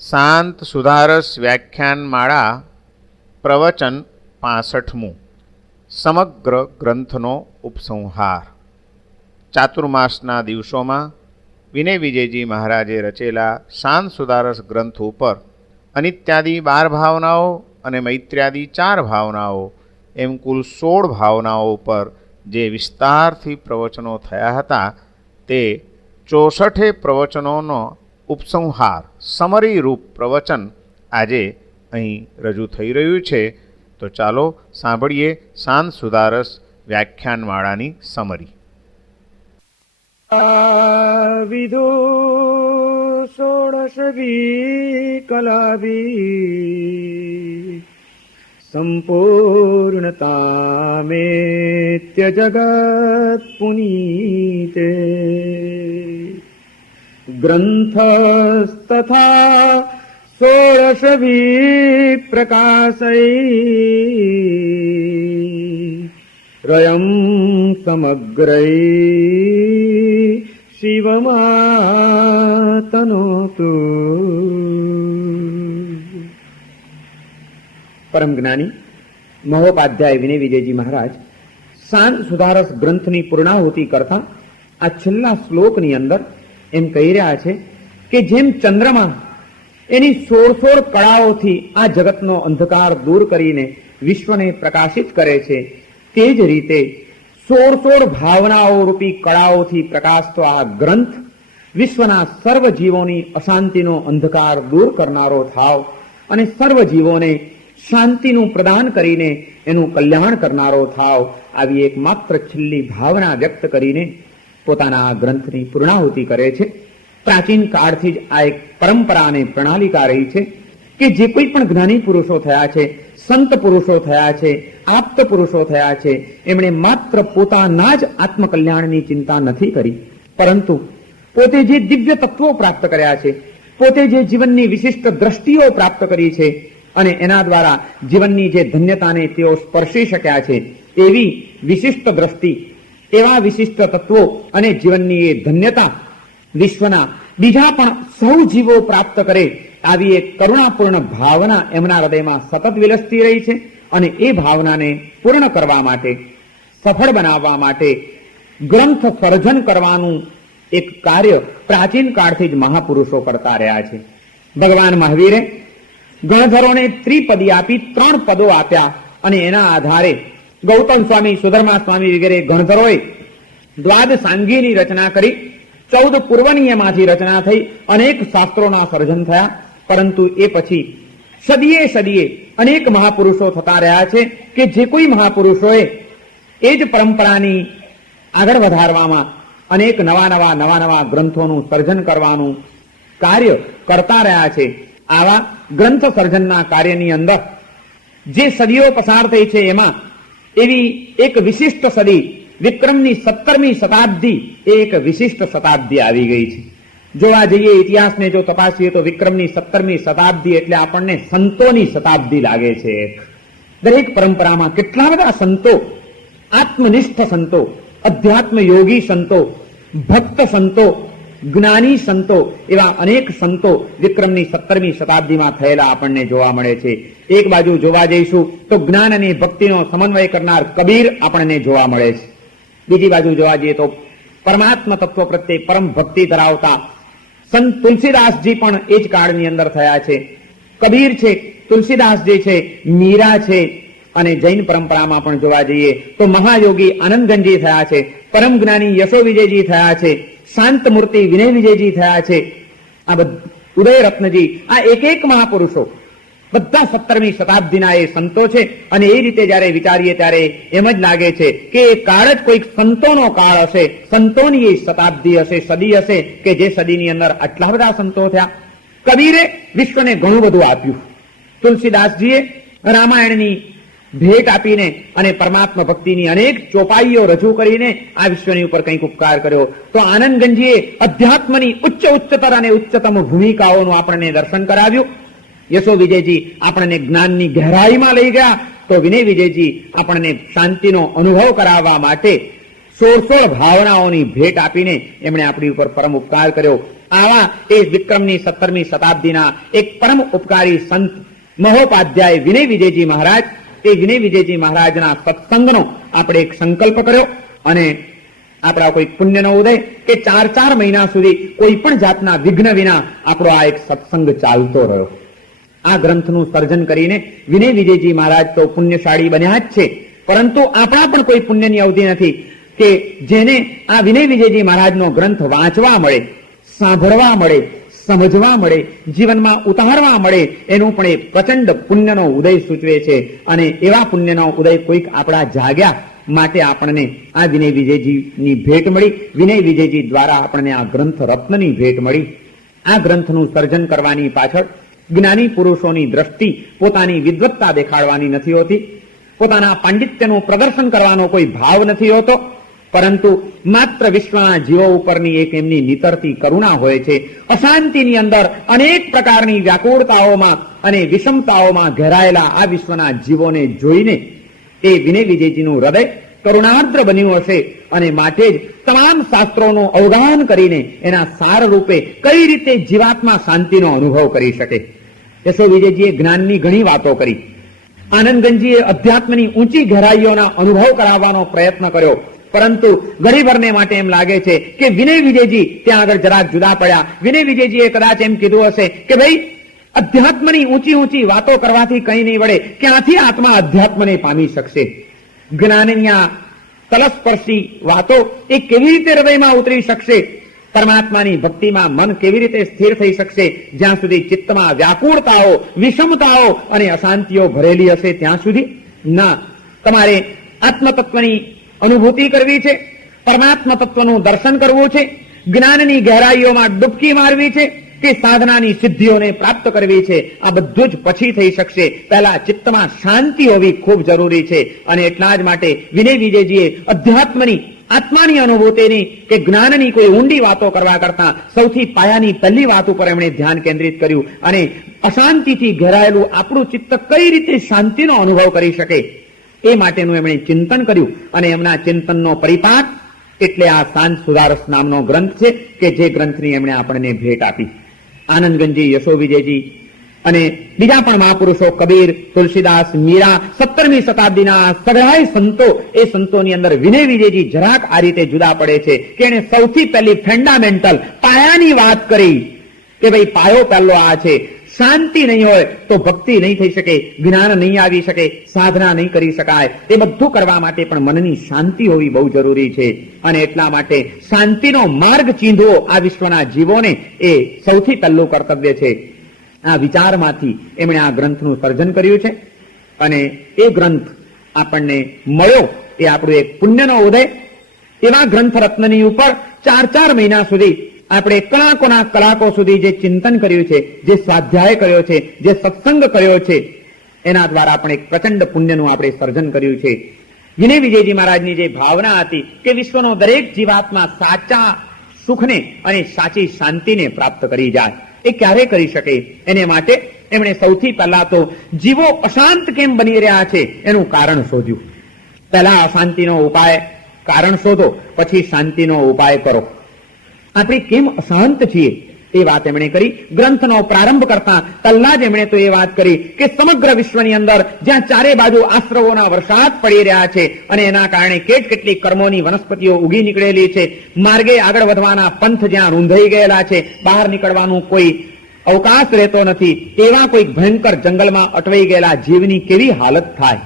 શાંત સુધારસ વ્યાખ્યાનમાળા પ્રવચન 65મું સમગ્ર ગ્રંથનો ઉપસંહાર. ચાતુર્માસના દિવસોમાં વિનય વિજયજી મહારાજે રચેલા શાંત સુધારસ ગ્રંથ ઉપર અનિત્યાદિ 12 ભાવનાઓ અને મૈત્ર્યાદિ 4 ભાવનાઓ એમ કુલ 16 ભાવનાઓ ઉપર જે વિસ્તારથી પ્રવચનો થયા હતા તે 64 પ્રવચનોનો ઉપસંહાર સમરી રૂપ પ્રવચન આજે અહીં રજૂ થઈ રહ્યું છે. તો ચાલો સાંભળીએ શાંત સુધારસ વ્યાખ્યાનમાળાની સમરી. વિદો ષોડશભી કલાભી સંપૂર્ણતામેત્ય જગત પુનીતે ગ્રંથસ્તથા ષોડશભી પ્રકાશૈ રયં સમગ્રૈ શિવમાતનોતુ. પરમ જ્ઞાની મહોપાધ્યાય વિનય વિજયજી મહારાજ શાંત સુધારસ ગ્રંથની પૂર્ણાહુતિ કરતા આ છેલ્લા શ્લોકની અંદર એમ કહી રહ્યા છે કે જેમ ચંદ્રમા એની 16 કળાઓથી આ જગતનો અંધકાર દૂર કરીને વિશ્વને પ્રકાશિત કરે છે, તે જ રીતે 16 ભાવનાઓ રૂપી કળાઓથી પ્રકાશતો આ ગ્રંથ વિશ્વના સર્વ જીવોની અશાંતિનો અંધકાર દૂર કરનારો થાવ અને સર્વ જીવોને શાંતિનું પ્રદાન કરીને એનું કલ્યાણ કરનારો થાવ, આવી એક માત્ર છેલ્લી ભાવના વ્યક્ત કરીને પોતાના આ ગ્રંથની પૂર્ણાહુતિ કરે છે. પ્રાચીન કાળથી જ આ એક પરંપરા અને પ્રણાલિકા રહી છે કે જે કોઈ પણ જ્ઞાની પુરુષો થયા છે, સંત પુરુષો થયા છે, આપ્ત પુરુષો થયા છે, એમણે માત્ર પોતાના જ આત્મકલ્યાણની ચિંતા નથી કરી, પરંતુ પોતે જે દિવ્ય તત્વો પ્રાપ્ત કર્યા છે, પોતે જે જીવનની વિશિષ્ટ દ્રષ્ટિઓ પ્રાપ્ત કરી છે અને એના દ્વારા જીવનની જે ધન્યતાને તેઓ સ્પર્શી શક્યા છે, એવી વિશિષ્ટ દ્રષ્ટિ, એવા વિશિષ્ટ તત્વો અને જીવનની એ ધન્યતા વિશ્વના બીજા પણ સૌ જીવો પ્રાપ્ત કરે, આવી એક કરુણાપૂર્ણ ભાવના એમના હૃદયમાં સતત વિલસતી રહી છે. અને એ ભાવનાને પૂર્ણ કરવા માટે, સફળ બનાવવા માટે ગ્રંથ સર્જન કરવાનું એક કાર્ય પ્રાચીન કાળથી જ મહાપુરુષો કરતા રહ્યા છે. ભગવાન મહાવીરે ગણધરોને ત્રિપદી આપી 3 પદો આપ્યા અને એના આધારે ગૌતમ સ્વામી, સુધર્મા સ્વામી વગેરે ગણધરોએ દ્વાદશાંગીની રચના કરી. 14 પૂર્વનીયમાંથી રચના થઈ, અનેક શાસ્ત્રોના સર્જન થયા. પરંતુ એ પછી સદીએ અનેક મહાપુરુષો થતા રહ્યા છે કે જે કોઈ મહાપુરુષોએ એ જ પરંપરાની આગળ વધારવામાં અનેક નવા ગ્રંથોનું સર્જન કરવાનું કાર્ય કરતા રહ્યા છે. આવા ગ્રંથ સર્જનના કાર્યની અંદર જે સદીઓ પસાર થઈ છે એમાં એવી એક વિશિષ્ટ સદી વિક્રમની 17મી શતાબ્દી એક વિશિષ્ટ શતાબ્દી આવી ગઈ છે. જોવા જઈએ ઇતિહાસને જો તપાસીએ તો વિક્રમની 17મી શતાબ્દી એટલે આપણને સંતોની શતાબ્દી લાગે છે. દરેક પરંપરામાં કેટલા બધા સંતો, આત્મનિષ્ઠ સંતો, અધ્યાત્મ યોગી સંતો, ભક્ત સંતો, જ્ઞાની સંતો, એવા અનેક સંતો વિક્રમની 17મી શતાબ્દીમાં થયેલા આપણને જોવા મળે છે. એક બાજુ જોવા જઈશું તો જ્ઞાન અને ભક્તિનો સમન્વય કરનાર કબીર આપણને જોવા મળે છે. બીજી બાજુ જોવા જઈએ તો પરમાત્મા તત્વ પ્રત્યે પરમ ભક્તિ ધરાવતા સંત તુલસીદાસજી પણ એ જ કાળની અંદર થયા છે. કબીર છે, તુલસીદાસજી છે, મીરા છે, અને જૈન પરંપરામાં પણ જોવા જઈએ તો મહાયોગી આનંદગંજી થયા છે, પરમ જ્ઞાની યશો વિજયજી થયા છે, શાંત મૂર્તિ વિનય વિજયજી થયા છે, આ ઉદયરત્નજી, આ એક મહાપુરુષો બધા 17મી શતાબ્દીના એ સંતો છે. અને એ રીતે જયારે વિચારીએ ત્યારે એમ જ લાગે છે કે એ કાળ જ કોઈક સંતોનો કાળ હશે, સંતોની એ શતાબ્દી હશે, સદી હશે કે જે સદીની અંદર આટલા બધા સંતો થયા. કબીરે વિશ્વને ઘણું બધું આપ્યું, તુલસીદાસજીએ રામાયણની ભેટ આપીને અને પરમાત્મા ભક્તિની અનેક ચોપાઈઓ રજૂ કરીને આ વિશ્વની ઉપર કંઈક ઉપકાર કર્યો. તો આનંદગંજીએ અધ્યાત્મની ઉચ્ચતર અને ઉચ્ચતમ ભૂમિકાઓનું આપણને દર્શન કરાવ્યું. યશો વિજયજી આપણને જ્ઞાનની ગહેરાઈમાં લઈ ગયા, તો વિનય વિજયજી આપણને શાંતિનો અનુભવ કરાવવા માટે સોળ ભાવનાઓની ભેટ આપીને એમણે આપણી ઉપર પરમ ઉપકાર કર્યો. આવા એ વિક્રમની 17મી શતાબ્દીના એક પરમ ઉપકારી સંત મહોપાધ્યાય વિનય વિજયજી મહારાજ, એ વિનય વિજયજી મહારાજના સત્સંગનો આપણે એક સંકલ્પ કર્યો અને આપણા કોઈ પુણ્યનો ઉદય કે 4 મહિના સુધી કોઈ પણ જાતના વિઘ્ન વિના આપણો આ એક સત્સંગ ચાલતો રહ્યો. આ ગ્રંથનું સર્જન કરીને વિનય વિજયજી મહારાજ તો પુણ્યશાળી બન્યા જ છે, પરંતુ આપણા પણ કોઈ પુણ્યની અવધિ નથી કે જેને આ વિનય વિજયજી મહારાજનો ગ્રંથ વાંચવા મળે, સાંભળવા મળે, સમજવા મળે, જીવનમાં ઉતારવા મળે, એનું પણ એ પ્રચંડ પુણ્યનો ઉદય સૂચવે છે. અને એવા પુણ્યનો ઉદય કોઈક આપણા જાગ્યા માટે આપણને આ વિનય વિજયજીની ભેટ મળી. વિનય વિજયજી દ્વારા આપણને આ ગ્રંથ રત્નની ભેટ મળી. આ ગ્રંથનું સર્જન કરવાની પાછળ જ્ઞાની પુરુષોની દ્રષ્ટિ પોતાની વિદ્વત્તા દેખાડવાની નથી હોતી, પોતાના પાંડિત્યનું પ્રદર્શન કરવાનો કોઈ ભાવ નથી હોતો, પરંતુ માત્ર વિશ્વના જીવો ઉપરની એક એમની નિતરતી કરુણા હોય છે. અશાંતિની અંદર અનેક પ્રકારની વ્યાકુળતાઓમાં અને વિષમતાઓમાં ઘેરાયેલા આ વિશ્વના જીવોને જોઈને એ વિનય વિજયજીનું હૃદય કરુણાર્દ્ર બન્યું હશે અને માટે જ તમામ શાસ્ત્રોનું અવગાહન કરીને એના સાર રૂપે કઈ રીતે જીવાત્મા શાંતિનો અનુભવ કરી શકે. યશો વિજયજીએ જ્ઞાનની ઘણી વાતો કરી. આનંદગંજીએ અધ્યાત્મની ઊંચી ગહેરાઈઓના અનુભવ કરાવવાનો પ્રયત્ન કર્યો, પરંતુ ઘડીભરને માટે એમ લાગે છે કે વિનય વિજયજી ત્યાં આગળ જરાક જુદા પડ્યા. વિનય વિજયજીએ કદાચ એમ કીધું હશે કે ભાઈ અધ્યાત્મની ઊંચી વાતો કરવાથી કંઈ નહીં વળે, ક્યાંથી આત્મા અધ્યાત્મને પામી શકશે? જ્ઞાનની આ તલસ્પર્શી વાતો એ કેવી રીતે હૃદયમાં ઉતરી શકશે? પરમાત્માની ભક્તિમાં મન કેવી રીતે સ્થિર થઈ શકશે જ્યાં સુધી ચિત્તમાં વ્યાકુળતાઓ, વિષમતાઓ અને અશાંતિઓ ભરેલી હશે ત્યાં સુધી? ના, તમારે આત્મતત્વની અનુભૂતિ કરવી છે, પરમાત્મા તત્વનું દર્શન કરવું છે, જ્ઞાનની ગહેરાઈઓમાં ડૂબકી મારવી છે કે સાધનાની સિદ્ધિઓને પ્રાપ્ત કરવી છે. આ બધું જ પછી થઈ શકશે. પહેલા ચિત્તમાં શાંતિ હોવી ખૂબ જરૂરી છે. અને એટલા જ માટે વિનય વિજયજીએ અધ્યાત્મની, આત્માની અનુભૂતિની કે જ્ઞાનની કોઈ ઊંડી વાતો કરવા કરતા સૌથી પાયાની પહેલી વાત ઉપર એમણે ધ્યાન કેન્દ્રિત કર્યું અને અશાંતિથી ઘેરાયેલું આપણું ચિત્ત કઈ રીતે શાંતિનો અનુભવ કરી શકે એ માટેનું એમણે ચિંતન કર્યું. અને એમના ચિંતનનો પરિપાક એટલે આ શાંત સુધારસ નામનો ગ્રંથ છે કે જે ગ્રંથની એમણે આપણને ભેટ આપી. આનંદગંજી, યશો વિજયજી અને બીજા પણ મહાપુરુષો કબીર, તુલસીદાસ, મીરા, 17મી શતાબ્દીના સગળાય સંતો, એ સંતોની અંદર વિનય વિજયજી જરાક આ રીતે જુદા પડે છે કે એને સૌથી પહેલી ફંડામેન્ટલ પાયાની વાત કરી કે ભાઈ પાયો પહેલો આ છે. શાંતિ નહીં હોય તો ભક્તિ નહીં થઈ શકે, જ્ઞાન નહીં આવી શકે, સાધના નહીં કરી શકાય. એ બધું કરવા માટે પણ મનની શાંતિ હોવી બહુ જરૂરી છે. અને એટલા માટે શાંતિનો માર્ગ ચીંધવો આ વિશ્વના જીવોને એ સૌથી પહેલું કર્તવ્ય છે. આ વિચારમાંથી એમણે આ ગ્રંથનું સર્જન કર્યું છે અને એ ગ્રંથ આપણને મળ્યો એ આપણું એક પુણ્યનો ઉદય. એવા ગ્રંથ રત્નની ઉપર 4 મહિના સુધી આપણે કલાકોના કલાકો સુધી જે ચિંતન કર્યું છે, જે સ્વાધ્યાય કર્યો છે, જે સત્સંગ કર્યો છે, એના દ્વારા આપણે એક પ્રચંડ પુણ્યનું આપણે સર્જન કર્યું છે. વિનય વિજયજી મહારાજની જે ભાવના હતી કે વિશ્વનો દરેક જીવાત્મા સાચા સુખને અને સાચી શાંતિને પ્રાપ્ત કરી જાય, એ ક્યારે કરી શકે? એને માટે એમણે સૌથી પહેલા તો જીવો અશાંત કેમ બની રહ્યા છે એનું કારણ શોધ્યું. પહેલા અશાંતિનો ઉપાય, કારણ શોધો, પછી શાંતિનો ઉપાય કરો. આપણે કેમ અશાંત છીએ એ વાત એમણે કરી. ગ્રંથનો પ્રારંભ કરતા પહેલા જ એમણે તો એ વાત કરી કે સમગ્ર વિશ્વની અંદર જ્યાં ચારે બાજુ આશ્રવોના વરસાદ પડી રહ્યા છે અને એના કારણે કેટલી કર્મોની વનસ્પતિઓ ઉગી નીકળેલી છે, માર્ગે આગળ વધવાના પંથ જ્યાં રૂંધાઈ ગયેલા છે, બહાર નીકળવાનું કોઈ અવકાશ રહેતો નથી, એવા કોઈ ભયંકર જંગલમાં અટવાઈ ગયેલા જીવની કેવી હાલત થાય?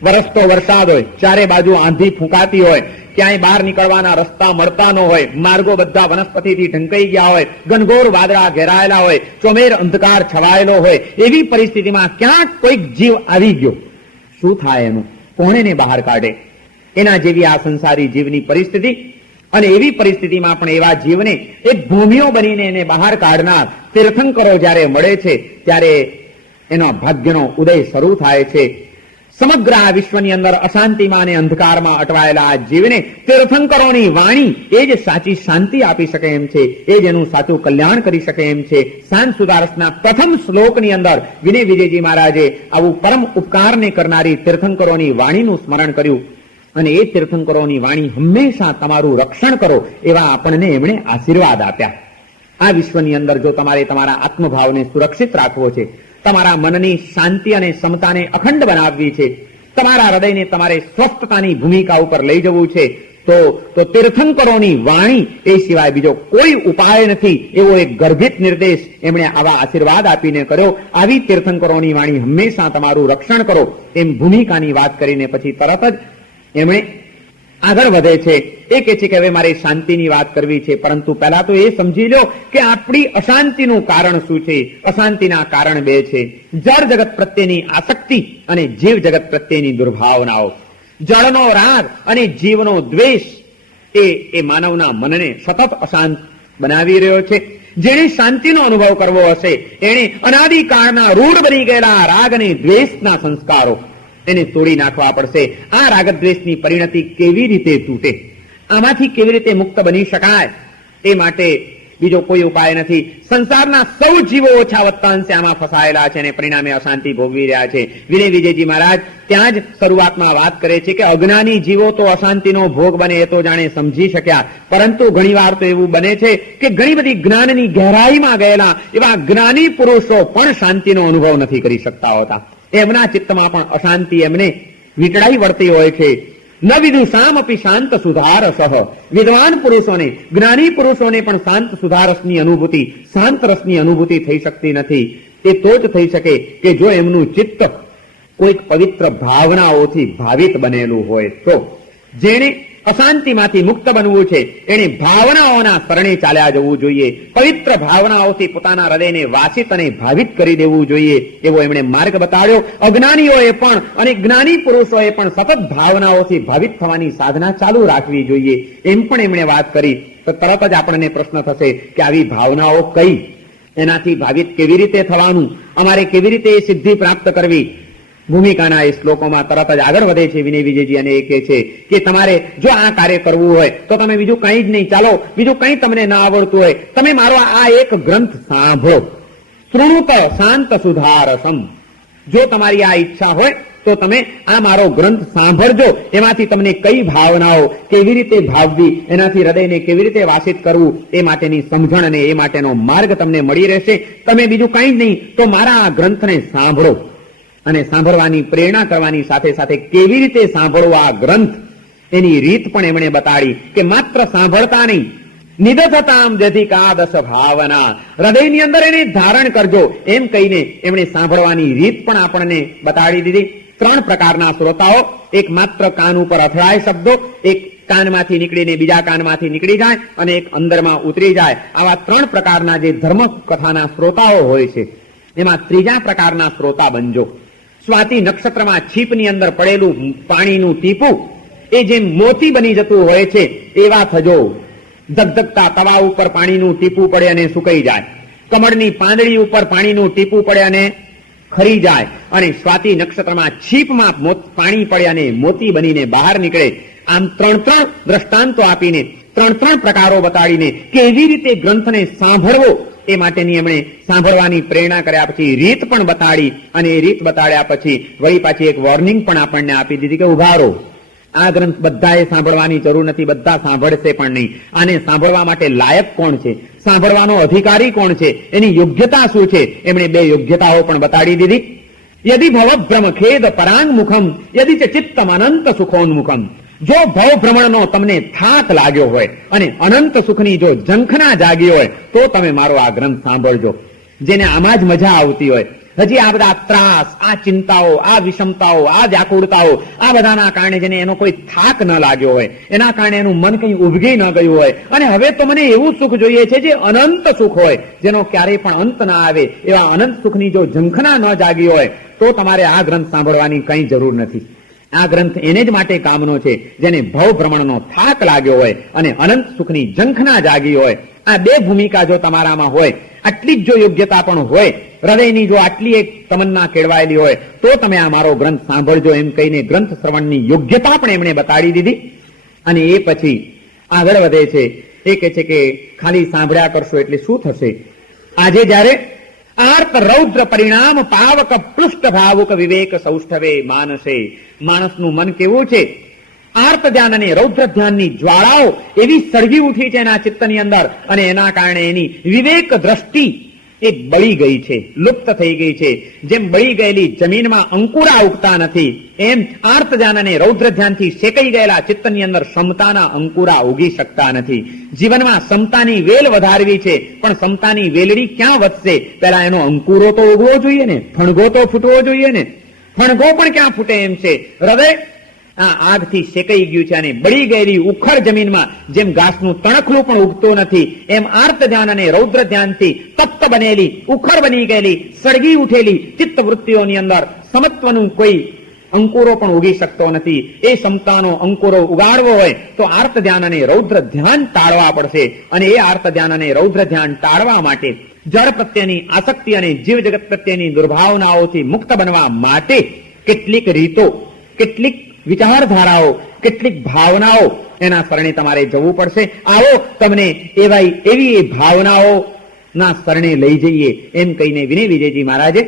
વરસતો વરસાદ હોય, ચારે બાજુ આંધી ફૂંકાતી હોય, ક્યાંય બહાર નીકળવાના રસ્તા મળતા ન હોય, માર્ગો બધા વનસ્પતિથી ઢંકાઈ ગયા હોય, ઘનઘોર વાદળા ઘેરાયેલા હોય, ચોમેર અંધકાર છવાયેલો હોય, એવી પરિસ્થિતિમાં ક્યાંક કોઈક જીવ આવી ગયો, શું થાય એનું? કોણ એને બહાર કાઢે? એના જેવી આ સંસારી જીવની પરિસ્થિતિ. અને એવી પરિસ્થિતિમાં પણ એવા જીવને એક ભૂમિઓ બનીને એને બહાર કાઢનાર તીર્થંકરો જ્યારે મળે છે ત્યારે એનો ભાગ્યનો ઉદય શરૂ થાય છે. સમગ્ર આ વિશ્વની અંદર અશાંતિમાં અને અંધકારમાં અટવાયેલા આ જીવને તીર્થંકરોની વાણી એ જ સાચી શાંતિ આપી શકે એમ છે, એ જ એનું સાચું કલ્યાણ કરી શકે એમ છે. શાંત સુધારસના પ્રથમ શ્લોકની અંદર વિનય વિજયજી મહારાજે આવું પરમ ઉપકારને કરનારી તીર્થંકરોની વાણીનું સ્મરણ કર્યું અને એ તીર્થંકરોની વાણી હંમેશા તમારું રક્ષણ કરો એવા આપણને એમણે આશીર્વાદ આપ્યા. આ વિશ્વની અંદર જો તમારે તમારા આત્મભાવને સુરક્ષિત રાખવો છે, તમારા મનની શાંતિ અને સમતાને અખંડ બનાવવી છે, તમારા હૃદયને તમારે સ્વસ્થતાની ભૂમિકા ઉપર લઈ જવું છે, તો તીર્થંકરોની વાણી એ સિવાય બીજો કોઈ ઉપાય નથી એવો એક ગર્ભિત નિર્દેશ એમણે આવા આશીર્વાદ આપીને કર્યો. આવી તીર્થંકરોની વાણી હંમેશા તમારું રક્ષણ કરો એમ ભૂમિકાની વાત કરીને પછી તરત જ એમણે આગળ વધે છે. એ કહે છે કે હવે મારે શાંતિની વાત કરવી છે, પરંતુ પહેલા તો એ સમજી લો કે આપણી અશાંતિનું કારણ શું છે. અશાંતિના કારણ બે છે: જળ જગત પ્રત્યેની આસક્તિ અને જીવ જગત પ્રત્યેની દુર્ભાવનાઓ. જળનો રાગ અને જીવનો દ્વેષ એ માનવના મનને સતત અશાંત બનાવી રહ્યો છે. જેણે શાંતિનો અનુભવ કરવો હશે એણે અનાદિકાળના રૂઢ બની ગયેલા રાગ અને દ્વેષના સંસ્કારો એને તોડી નાખવા પડશે. આ રાગદ્વેષની પરિણતિ કેવી રીતે તૂટે, આમાંથી કેવી રીતે મુક્ત બની શકાય, એ માટે બીજો કોઈ ઉપાય નથી. સંસારના સૌ જીવો ઓછા વત્તા અંશે આમાં ફસાયેલા છે અને પરિણામે અશાંતિ ભોગવી રહ્યા છે. વિનય વિજયજી મહારાજ ત્યાં જ શરૂઆતમાં વાત કરે છે કે અજ્ઞાની જીવો તો અશાંતિનો ભોગ બને એ તો જાણે સમજી શક્યા, પરંતુ ઘણીવાર તો એવું બને છે કે ઘણી બધી જ્ઞાનની ગહેરાઈમાં ગયેલા એવા જ્ઞાની પુરુષો પણ શાંતિનો અનુભવ નથી કરી શકતા હોતા. એમના ચિત્તમાં પણ અશાંતિ એમને વીંટળાઈ વળતી હોય છે. ન વિદુષામ અપી શાંત સુધારસઃ. વિદ્વાન પુરુષોને, જ્ઞાની પુરુષોને પણ શાંત સુધારસની અનુભૂતિ, શાંત રસની અનુભૂતિ થઈ શકતી નથી. એ તો જ થઈ શકે કે જો એમનું ચિત્ત કોઈક પવિત્ર ભાવનાઓથી ભાવિત બનેલું હોય તો. જેણે અશાંતિમાંથી મુક્ત બનવું છે એને ભાવનાઓના શરણે ચાલ્યા જવું જોઈએ. પવિત્ર ભાવનાઓથી પોતાના હૃદયને વાસિત અને ભાવિત કરી દેવું જોઈએ એવો એમણે માર્ગ બતાડ્યો. અજ્ઞાનીઓએ પણ અને જ્ઞાની પુરુષોએ પણ સતત ભાવનાઓથી ભાવિત થવાની સાધના ચાલુ રાખવી જોઈએ એમ પણ એમણે વાત કરી. તો તરત જ આપણને પ્રશ્ન થશે કે આવી ભાવનાઓ કઈ, એનાથી ભાવિત કેવી રીતે થવાનું, અમારે કેવી રીતે એ સિદ્ધિ પ્રાપ્ત કરવી. ભૂમિકાના એ શ્લોકોમાં તરત જ આગળ વધે છે વિનય વિજયજી અને એ કહે છે કે તમારે જો આ કાર્ય કરવું હોય તો તમે બીજું કંઈ જ નહીં, ચાલો બીજું કંઈ તમને ના આવડતું હોય, તમે મારો આ એક ગ્રંથ સાંભળો. શૃણુત શાંત સુધારસમ. જો તમારી આ ઈચ્છા હોય તો તમે આ મારો ગ્રંથ સાંભળજો. એમાંથી તમને કઈ ભાવનાઓ કેવી રીતે ભાવવી, એનાથી હૃદયને કેવી રીતે વાસિત કરવું એ માટેની સમજણ અને એ માટેનો માર્ગ તમને મળી રહેશે. તમે બીજું કંઈ જ નહીં તો મારા આ ગ્રંથને સાંભળો. અને સાંભળવાની પ્રેરણા કરવાની સાથે સાથે કેવી રીતે સાંભળવો આ ગ્રંથ એની રીત પણ એમણે બતાડી કે માત્ર સાંભળતા નહીં, નિદધતામ જધિકાદશ ભાવના, હૃદયની અંદર એને ધારણ કરજો એમ કહીને એમણે સાંભળવાની રીત પણ આપણને બતાડી દીધી. 3 પ્રકારના શ્રોતાઓ, એક માત્ર કાન ઉપર અથડાય શબ્દો, એક કાનમાંથી નીકળીને બીજા કાનમાંથી નીકળી જાય અને એક અંદરમાં ઉતરી જાય. આવા 3 પ્રકારના જે ધર્મ કથાના શ્રોતાઓ હોય છે એમાં ત્રીજા પ્રકારના શ્રોતા બનજો. સ્વાતિ નક્ષત્રમાં છીપની અંદર પડેલું પાણીનું ટીપું એ જેમ મોતી બની જતું હોય છે એવા થજો. ધગધગતા તવા ઉપર પાણીનું ટીપું પડે અને સુકાઈ જાય, કમળની પાંદડી ઉપર પાણીનું ટીપું પડે અને ખરી જાય, અને સ્વાતિ નક્ષત્રમાં છીપમાં પાણી પડે અને મોતી બનીને બહાર નીકળે. આમ 3 દ્રષ્ટાંતો આપીને 3 પ્રકારો બતાડીને કેવી રીતે ગ્રંથને સાંભળવો એ માટેની એમણે સાંભળવાની પ્રેરણા કર્યા પછી રીત પણ બતાડી. અને એ રીત બતાડ્યા પછી વળી પાછી એક વોર્નિંગ પણ આપણને આપી દીધી કે ઉભા રહો, આ ગ્રંથ બધાએ સાંભળવાની જરૂર નથી, બધા સાંભળશે પણ નહીં. આને સાંભળવા માટે લાયક કોણ છે, સાંભળવાનો અધિકારી કોણ છે, એની યોગ્યતા શું છે, એમણે 2 યોગ્યતાઓ પણ બતાડી દીધી. યદિ ભવભ્રમ ખેદ પરાંગ મુખમ યદિ ચિત્તમ અનંત સુખોન્મુખમ. જો ભવ ભ્રમણનો તમને થાક લાગ્યો હોય અને અનંત સુખની જો ઝંખના જાગી હોય તો તમે મારો આ ગ્રંથ સાંભળજો. જેને આમાં જ મજા આવતી હોય, હજી આ બધા ત્રાસ, આ ચિંતાઓ, આ વિષમતાઓ, આ વ્યાકુળતાઓ, આ બધાના કારણે જેને એનો કોઈ થાક ન લાગ્યો હોય, એના કારણે એનું મન કંઈ ઉભગી ન ગયું હોય અને હવે તો મને એવું સુખ જોઈએ છે જે અનંત સુખ હોય, જેનો ક્યારેય પણ અંત ના આવે, એવા અનંત સુખની જો ઝંખના ન જાગી હોય તો તમારે આ ગ્રંથ સાંભળવાની કંઈ જરૂર નથી. આ ગ્રંથ એને જ માટે કામનો છે જેને ભવ ભ્રમણનો થાક લાગ્યો હોય અને અનંત સુખની ઝંખના જાગી હોય. આ 2 ભૂમિકા જો તમારામાં હોય, આટલી જ જો યોગ્યતા પણ હોય, હૃદયની જો આટલી એક તમન્ના કેળવાયેલી હોય તો તમે આ મારો ગ્રંથ સાંભળજો એમ કહીને ગ્રંથ શ્રવણની યોગ્યતા પણ એમણે બતાડી દીધી. અને એ પછી આગળ વધે છે, એ કહે છે કે ખાલી સાંભળ્યા કરશો એટલે શું થશે. આજે જ્યારે આર્ત રૌદ્ર પરિણામ પાવક પૃષ્ઠ ભાવુક વિવેક સૌષ્ઠવે માનસે. માણસનું મન કેવું છે, આર્ત ધ્યાન અને રૌદ્ર ધ્યાનની જ્વાળાઓ એવી સળગી ઉઠી છે એના ચિત્તની અંદર, અને એના કારણે એની વિવેક દ્રષ્ટિ એ બળી ગઈ છે, લુપ્ત થઈ ગઈ છે. જેમ બળી ગયેલી જમીનમાં અંકુરા ઉગતા નથી, એમ આર્ત ધ્યાન અને રૌદ્ર ધ્યાનથી શેકાઈ ગયેલા ચિત્તની અંદર સમતાના અંકુરા ઉગી શકતા નથી. જીવનમાં સમતાની વેલ વધારવી છે, પણ સમતાની વેલડી ક્યાં વધશે? પહેલા એનો અંકુરો તો ઉગવો જોઈએ ને, ફણગો તો ફૂટવો જોઈએ ને. ફણગો પણ ક્યાં ફૂટે એમ છે? હૃદય આ આગથી શેકાઈ ગયું છે, અને બળી ગયેલી ઉખર જમીનમાં જેમ ઘાસનું તણખલું પણ ઉગતું નથી, એમ આર્ત ધ્યાન અને રૌદ્ર ધ્યાનથી તપ્ત બનેલી, ઉખર બની ગયેલી, સળગી ઉઠેલી ચિત્ત વૃત્તિઓની અંદર સમત્વનું કોઈ અંકુરો પણ ઉગી શકતો નથી. એ સમતાનો અંકુરો ઉગાડવો હોય તો આર્ત ધ્યાન અને રૌદ્ર ધ્યાન ટાળવા પડશે, અને એ આર્ત ધ્યાન અને રૌદ્ર ધ્યાન ટાળવા માટે, જળ પ્રત્યેની આસક્તિ અને જીવ જગત પ્રત્યેની દુર્ભાવનાઓથી મુક્ત બનવા માટે કેટલીક રીતો, કેટલીક વિચારધારાઓ, કેટલીક ભાવનાઓ એના શરણે તમારે જવું પડશે. આવો તમને એવી ભાવનાઓ ના શરણે લઈ જઈએ, એમ કહીને વિનય વિજયજી મહારાજે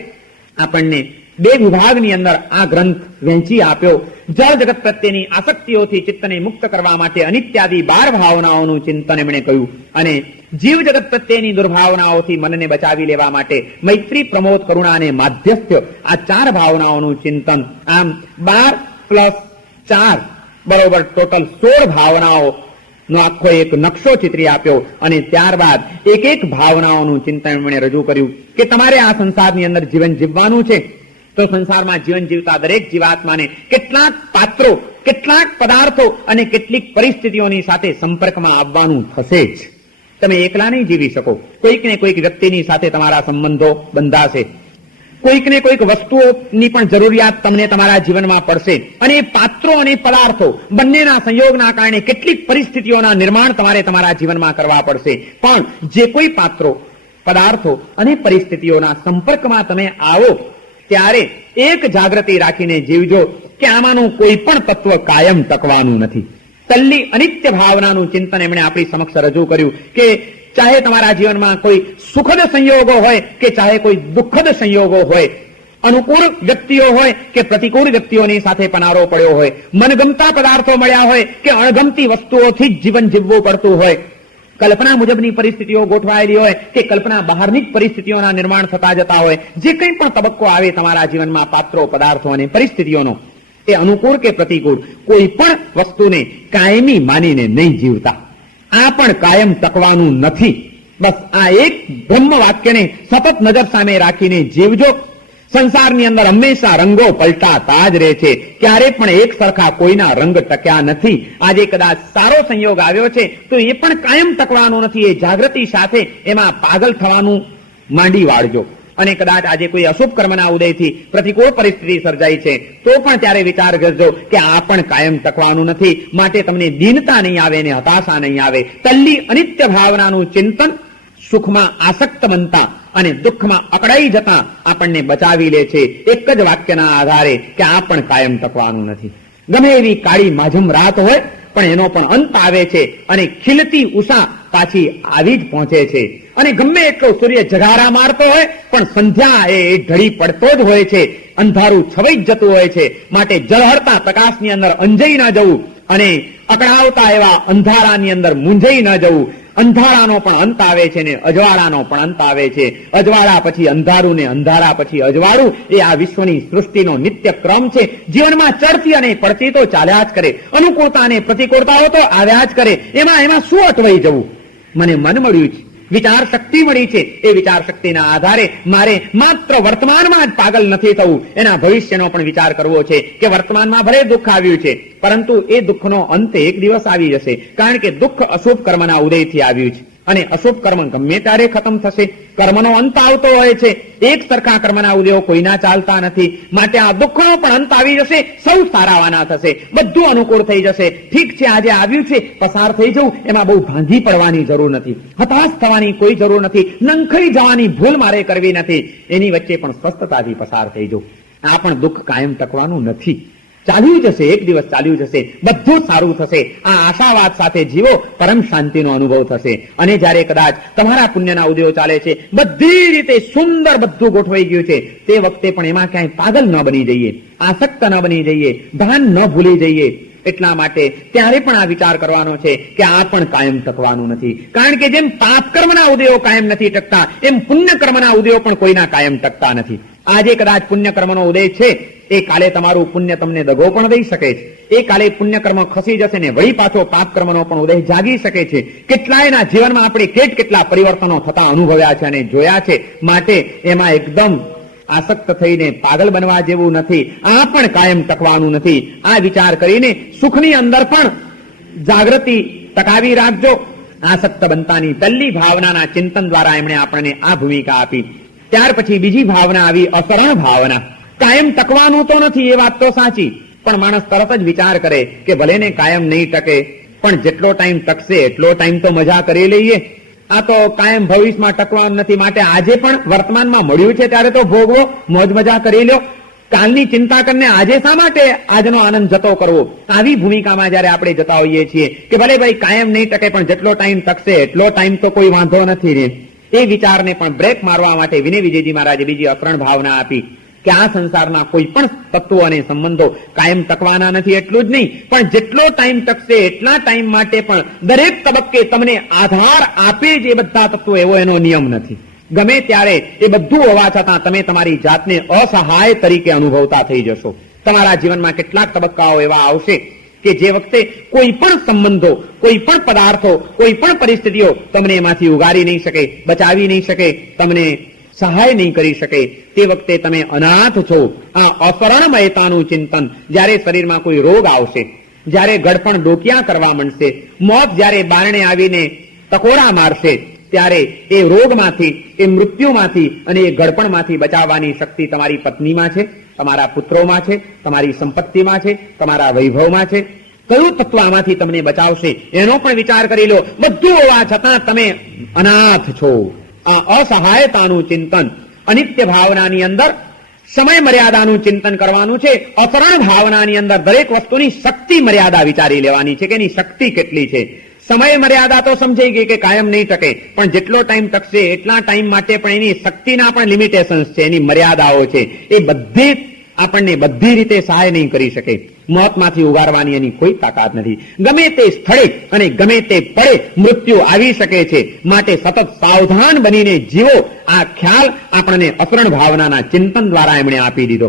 આપણને 2 વિભાગની અંદર આ ગ્રંથ વહેંચી આપ્યો. જળ જગત પ્રત્યેની આસક્તિઓથી ચિત્તને મુક્ત કરવા માટે અનિત્યાદિ 12 ભાવનાઓનું ચિંતન એમણે કહ્યું, અને જીવ જગત પ્રત્યેની દુર્ભાવનાઓથી મનને બચાવી લેવા માટે મૈત્રી, પ્રમોદ, કરુણા અને માધ્યસ્થ્ય આ 4 ભાવનાઓનું ચિંતન. આમ 12+4 બરોબર ટોટલ 16 ભાવનાઓ નો આખો એક નકશો ચિત્રી આપ્યો, અને ત્યારબાદ એક ભાવનાઓનું ચિંતન એમણે રજૂ કર્યું કે તમારે આ સંસારની અંદર જીવન જીવવાનું છે, તો સંસારમાં જીવન જીવતા દરેક જીવાત્માને કેટલાક પાત્રો, કેટલાક પદાર્થો અને કેટલીક પરિસ્થિતિઓની સાથે સંપર્કમાં આવવાનું થશે જ. તમે એકલા નહીં જીવી શકો. કોઈક ને કોઈક વ્યક્તિની સાથે તમારા સંબંધો બંધાશે, કોઈક ને કોઈક વસ્તુઓની પણ જરૂરિયાત તમને તમારા જીવનમાં પડશે, અને એ પાત્રો અને પદાર્થો બંનેના સંયોગના કારણે કેટલીક પરિસ્થિતિઓના નિર્માણ તમારે તમારા જીવનમાં કરવા પડશે. પણ જે કોઈ પાત્રો, પદાર્થો અને પરિસ્થિતિઓના સંપર્કમાં તમે આવો ત્યારે એક જાગૃતિ રાખીને જીવજો કે આમાંનું કોઈ પણ તત્વ કાયમ ટકવાનું નથી. તલ્લી અનિત્ય ભાવનાનું ચિંતન એમણે આપણી સમક્ષ રજૂ કર્યું કે ચાહે તમારા જીવનમાં કોઈ સુખદ સંયોગો હોય કે ચાહે કોઈ દુઃખદ સંયોગો હોય, અનુકૂળ વ્યક્તિઓ હોય કે પ્રતિકૂળ વ્યક્તિઓની સાથે પનારો પડ્યો હોય, મનગમતા પદાર્થો મળ્યા હોય કે અણગમતી વસ્તુઓથી જ જીવન જીવવું પડતું હોય, કલ્પના મુજબની પરિસ્થિતિઓ ગોઠવાયેલી હોય કે કલ્પના બહારની જ પરિસ્થિતિઓના નિર્માણ થતા જતા હોય, જે કંઈ પણ તબક્કો આવે તમારા જીવનમાં પાત્રો, પદાર્થો અને પરિસ્થિતિઓનો, એ અનુકૂળ કે પ્રતિકૂળ કોઈ પણ વસ્તુને કાયમી માનીને નહીં જીવતા. આ પણ કાયમ ટકવાનું નથી. બસ આ એક બ્રહ્મ વાક્યને સતત નજર સામે રાખીને જીવજો. સંસારની અંદર હંમેશા રંગો પલટાતા જ રહે છે, ક્યારેય પણ એક સરખા કોઈના રંગ ટક્યા નથી. આજે કદાચ સારો સંયોગ આવ્યો છે તો એ પણ કાયમ ટકવાનો નથી. એ જાગૃતિ સાથે એમાં પાગલ થવાનું માંડી વાળજો. અને કદાચ આજે કોઈ અશુભ કર્મના ઉદયથી પ્રતિકૂળ પરિસ્થિતિ સર્જાઈ છે તો પણ ત્યારે વિચાર કરજો કે આ પણ કાયમ ટકવાનું નથી. માટે તમને દીનતા નહીં આવે ને હતાશા નહીં આવે. તલ્લી અનિત્ય ભાવનાનું ચિંતન સુખમાં આસક્ત બનતા અને દુઃખમાં અકળાઈ જતા આપણને બચાવી લે છે એક જ વાક્યના આધારે કે આ પણ કાયમ ટકવાનું નથી. ગમે એવી કાળી માઝમ રાત હોય પણ એનો પણ અંત આવે છે, અને ખીલતી ઉષા પાછી આવી જ પહોંચે છે. અને ગમે એટલો સૂર્ય જગારા મારતો હોય પણ સંધ્યા એ ઢળી પડતો જ હોય છે, અંધારું છવાઈ જ જતું હોય છે. માટે ઝળહળતા પ્રકાશની અંદર અંજાઈ ન જવું અને અકળાવતા એવા અંધારાની અંદર મૂંઝાઈ ન જવું. અંધારાનો પણ અંત આવે છે ને અજવાળાનો પણ અંત આવે છે. અજવાળા પછી અંધારું ને અંધારા પછી અજવાળું, એ આ વિશ્વની સૃષ્ટિનો નિત્ય ક્રમ છે. જીવનમાં ચડતી અને પડતી તો ચાલ્યા જ કરે, અનુકૂળતા અને પ્રતિકૂળતાઓ તો આવ્યા જ કરે. એમાં શું અટવાઈ જવું? મને મન મળ્યું છે, વિચાર શક્તિ મળી છે. એ વિચાર શક્તિના આધારે મારે માત્ર વર્તમાનમાં જ પાગલ નથી થવું, એના ભવિષ્યનો પણ વિચાર કરવો છે કે વર્તમાનમાં ભલે દુઃખ આવ્યું છે પરંતુ એ દુઃખનો અંત એક દિવસ આવી જશે. કારણ કે દુઃખ અશુભ કર્મના ઉદયથી આવ્યું છે, અને અશુભ કર્મ ગમે ત્યારે ખતમ થશે. કર્મનો અંત આવતો હોય છે, એક સરખા કર્મના ઉદયો કોઈના ચાલતા નથી. માટે આ દુઃખનો પણ અંત આવી જશે, સૌ સારાવાના થશે, બધું અનુકૂળ થઈ જશે. ઠીક છે, આજે આવ્યું છે, પસાર થઈ જવું, એમાં બહુ ભાંગી પડવાની જરૂર નથી, હતાશ થવાની કોઈ જરૂર નથી, નંખાઈ જવાની ભૂલ મારે કરવી નથી. એની વચ્ચે પણ સ્વસ્થતાથી પસાર થઈ જવું. આ પણ દુઃખ કાયમ ટકવાનું નથી, ચાલ્યું જશે, એક દિવસ ચાલ્યું જશે, બધું સારું થશે. આ આશાવાદ સાથે જીવો, પરમ શાંતિનો અનુભવ થશે. અને જ્યારે કદાચ તમારા પુણ્યના ઉદયો ચાલે છે, બધી રીતે સુંદર બધું ગોઠવાઈ ગયું છે, તે વખતે પણ એમાં ક્યાંય પાગલ ન બની જઈએ, આસક્ત ન બની જઈએ, ભાન ન ભૂલી જઈએ. એટલા માટે ત્યારે પણ આ વિચાર કરવાનો છે કે આ પણ કાયમ ટકવાનું નથી. કારણ કે જેમ પાપ કર્મના ઉદયો કાયમ નથી ટકતા, એમ પુણ્ય કર્મના ઉદયો પણ કોઈના કાયમ ટકતા નથી. આજે કદાચ પુણ્ય કર્મનો ઉદય છે, એ કાલે તમારું પુણ્ય તમને દગો પણ દઈ શકે છે. એ કાલે પુણ્ય કર્મ ખસી જશે ને વળી પાછો પાપ કર્મનો પણ ઉદય જાગી શકે છે. કેટલાયના જીવનમાં આપણે કેટલા પરિવર્તનો થતા અનુભવ્યા છે અને જોયા છે. માટે એમાં એકદમ આસક્ત થઈને પાગલ બનવા જેવું નથી. આ પણ કાયમ ટકવાનું નથી. આ વિચાર કરીને સુખની અંદર પણ જાગૃતિ ટકાવી રાખજો. આસક્ત બનતાની પહેલી ભાવનાના ચિંતન દ્વારા એમણે આપણને આ ભૂમિકા આપી. ત્યાર પછી બીજી ભાવના આવી, અસરણ ભાવના. કાયમ ટકવાનું તો નથી, એ વાત તો સાચી, પણ માણસ તરત જ વિચાર કરે કે ભલે ને કાયમ નહીં ટકે, પણ જેટલો ટાઈમ ટકશે એટલો ટાઈમ તો મજા કરી લઈએ. આ તો કાયમ ભવિષ્યમાં ટકવાનું નથી, માટે આજે પણ વર્તમાનમાં મળ્યું છે ત્યારે તો ભોગવો, મોજ મજા કરી લો. કાલની ચિંતા કરીને આજે શા માટે આજનો આનંદ જતો કરવો? આવી ભૂમિકામાં જયારે આપણે જતા હોઈએ છીએ કે ભલે ભાઈ કાયમ નહીં ટકે, પણ જેટલો ટાઈમ ટકશે એટલો ટાઈમ તો કોઈ વાંધો નથી રે. એ વિચારને પણ બ્રેક મારવા માટે વિનય વિજયજી મહારાજે બીજી અસરણ ભાવના આપી કે આ સંસારના કોઈ પણ તત્વો અને સંબંધો કાયમ ટકવાના નથી. એટલું જ નહીં, પણ જેટલો ટાઈમ ટકશે એટલા ટાઈમ માટે પણ દરેક તબક્કે તમને આધાર આપે જ એ બધા તત્વો, એવો એનો નિયમ નથી. ગમે ત્યારે એ બધું હોવા છતાં તમે તમારી જાતને અસહાય તરીકે અનુભવતા થઈ જશો. તમારા જીવનમાં કેટલાક તબક્કાઓ એવા આવશે કે જે વખતે કોઈ પણ સંબંધો, કોઈ પણ પદાર્થો, કોઈ પણ પરિસ્થિતિઓ તમને એમાંથી ઉગારી નહીં શકે, બચાવી નહીં શકે, તમને સહાય નહીં કરી શકે. તે વખતે તમે અનાથ છો. આ અપરણમયતાનું ચિંતન, જ્યારે શરીરમાં કોઈ રોગ આવશે, જ્યારે ગળપણ ડોકિયા કરવા માંડશે, મોત જ્યારે બારણે આવીને ટકોરા મારશે, ત્યારે એ રોગમાંથી, એ મૃત્યુમાંથી અને એ ગળપણમાંથી બચાવવાની શક્તિ તમારી પત્નીમાં છે, તમારા પુત્રોમાં છે, તમારી સંપત્તિમાં છે, તમારા વૈભવમાં છે. કયું તત્વ આમાંથી તમને બચાવશે એનો પણ વિચાર કરી લો. બધું હોવા છતાં તમે અનાથ છો. આ અસહાયતાનું ચિંતન. અનિત્ય ભાવનાની અંદર સમય મર્યાદાનું ચિંતન કરવાનું છે. અસરણ ભાવનાની અંદર દરેક વસ્તુની શક્તિ મર્યાદા વિચારી લેવાની છે કે એની શક્તિ કેટલી છે. સમય મર્યાદા તો સમજાઈ ગઈ કે કાયમ નહીં ટકે, પણ જેટલો ટાઈમ ટકશે એટલા ટાઈમ માટે પણ એની શક્તિના પણ લિમિટેશન્સ છે, એની મર્યાદાઓ છે. એ બધી આપણને બધી રીતે સહાય નહીં કરી શકે. મોતમાંથી ઉગારવાની એની કોઈ તાકાત નથી. ગમે તે સ્થળે અને ગમે તે પળે મૃત્યુ આવી શકે છે. માટે સતત સાવધાન બનીને જીવો. આ ખ્યાલ આપણને અસરણ ભાવનાના ચિંતન દ્વારા એમણે આપી દીધો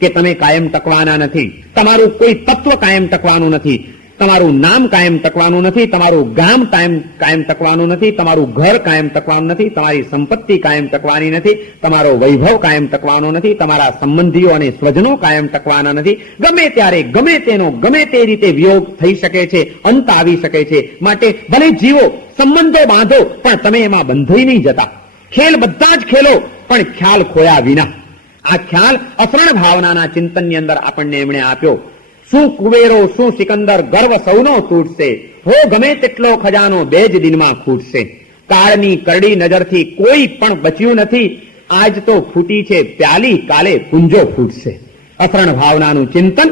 કે તમે કાયમ ટકવાના નથી. તમારું કોઈ તત્વ કાયમ ટકવાનું નથી. તમારું નામ કાયમ ટકવાનું નથી. તમારું ગામ કાયમ ટકવાનું નથી. તમારું ઘર કાયમ ટકવાનું નથી. તમારી સંપત્તિ કાયમ ટકવાની નથી. તમારો વૈભવ કાયમ ટકવાનો નથી. તમારા સંબંધીઓ અને સ્વજનો કાયમ ટકવાના નથી. ગમે ત્યારે ગમે તેનો ગમે તે રીતે વિયોગ થઈ શકે છે, અંત આવી શકે છે. માટે ભલે જીવો, સંબંધો બાંધો, પણ તમે એમાં બંધાઈ નહીં જતા. ખેલ બધા જ ખેલો, પણ ખ્યાલ ખોયા વિના. આ ખ્યાલ અસરણ ભાવનાના ચિંતનની અંદર આપણને એમણે આપ્યો. શું કુબેરો, શું સિકંદર, ગર્વ સૌનો તૂટશે. હો ગમે તેટલો ખજાનો બે જ દિનમાં ખૂટશે. કાળની કરડી નજરથી કોઈ પણ બચ્યું નથી. આજ તો ફૂટી છે પ્યાલી, કાલે પુંજો ફૂટશે. અસરણ ભાવનાનું ચિંતન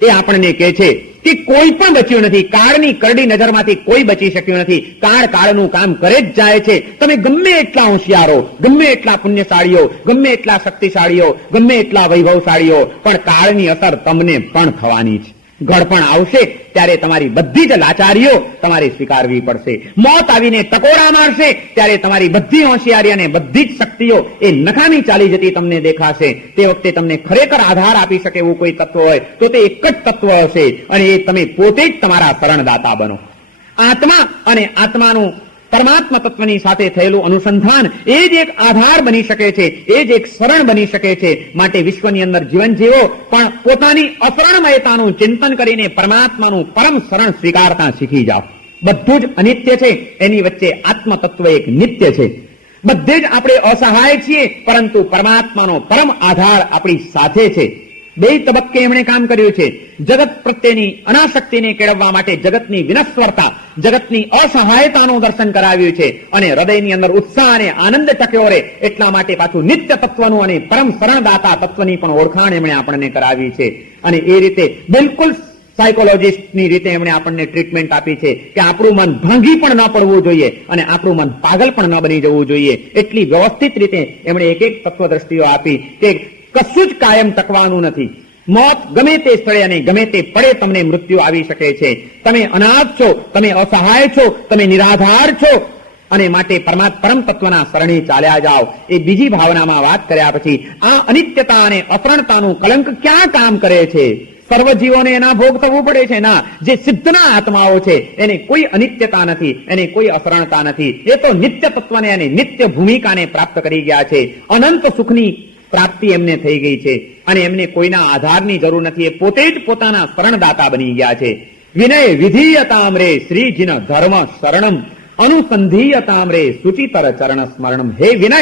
એ આપણને કહે છે કે કોઈ પણ બચ્યું નથી. કાળની કરડી નજરમાંથી કોઈ બચી શક્યું નથી. કાળ કાળનું કામ કરે જ જાય છે. તમે ગમે એટલા હોશિયારો, ગમે એટલા પુણ્યશાળીઓ, ગમે એટલા શક્તિશાળીઓ, ગમે એટલા વૈભવશાળીઓ, પણ કાળની અસર તમને પણ થવાની છે. ગળપણ આવશે ત્યારે તમારી બધી જ લાચારીઓ તમારે સ્વીકારવી પડશે. મોત આવીને ટકોરા મારશે ત્યારે તમારી બધી હોશિયારી અને બધી જ શક્તિઓ એ નકામી ચાલી જતી તમને દેખાશે. તે વખતે તમને ખરેખર આધાર આપી શકે એવું કોઈ તત્વ હોય તો તે એક જ તત્વ હશે, અને એ તમે પોતે જ તમારા શરણદાતા બનો. આત્મા અને આત્માનું પરમાત્મા તત્વની સાથે થયેલું અનુસંધાન એ જ એક આધાર બની શકે છે, એ જ એક શરણ બની શકે છે. માટે વિશ્વની અંદર જીવન જીવો, પણ પોતાની અશરણમયતાનું ચિંતન કરીને પરમાત્માનું પરમ શરણ સ્વીકારતા શીખી જાઓ. બધું જ અનિત્ય છે, એની વચ્ચે આત્મ તત્વ એક નિત્ય છે. બધે જ આપણે અસહાય છીએ, પરંતુ પરમાત્માનો પરમ આધાર આપણી સાથે છે. બે તબક્કે એમણે કામ કર્યું છે. જગત પ્રત્યેની અનાસક્તિને કેળવવા માટે જગતની વિનસ્વરતા, જગતની અસહાયતાનું દર્શન કરાવ્યું છે, અને હૃદયની અંદર ઉત્સાહ અને આનંદ ટક્યો રહે એટલા માટે પાછું નિત્ય તત્વનું અને પરમ શરણદાતા તત્વની પણ ઓળખાણ એમણે આપણને કરાવી છે. અને એ રીતે બિલકુલ સાયકોલોજીસ્ટની રીતે એમણે આપણને ટ્રીટમેન્ટ આપી છે કે આપણું મન ભાંગી પણ ન પડવું જોઈએ અને આપણું મન પાગલ પણ ન બની જવું જોઈએ. એટલી વ્યવસ્થિત રીતે એમણે એક એક તત્વ દ્રષ્ટિઓ આપી કે કશું જ કાયમ ટકવાનું નથી. મોત ગમે તે સ્થળે અને ગમે તે પડે તમને મૃત્યુ આવી શકે છે. તમે અનાથ છો, તમે અસહાય છો, તમે નિરાધાર છો અને માટે પરમ તત્વના શરણે ચાલ્યા જાઓ. એ બીજી ભાવનામાં વાત કર્યા પછી આ અનિત્યતા અને અપૂર્ણતાનું કલંક ક્યાં કામ કરે છે? સર્વ જીવોને એના ભોગ થવું પડે છે ના. જે સિદ્ધના આત્માઓ છે એને કોઈ અનિત્યતા નથી, એને કોઈ અસરણતા નથી. એ તો નિત્ય તત્વને અને નિત્ય ભૂમિકાને પ્રાપ્ત કરી ગયા છે. અનંત સુખની પ્રાપ્તિ એમને થઈ ગઈ છે અને એમને કોઈના આધારની જરૂર નથી. એ પોતે જ પોતાના શરણદાતા બની ગયા છે. વિનય વિધીયતામ રે શ્રીજીન ધર્મ શરણમ અનુસંધીયતામ રે સુચિતર ચરણ સ્મરણમ. હે વિનય,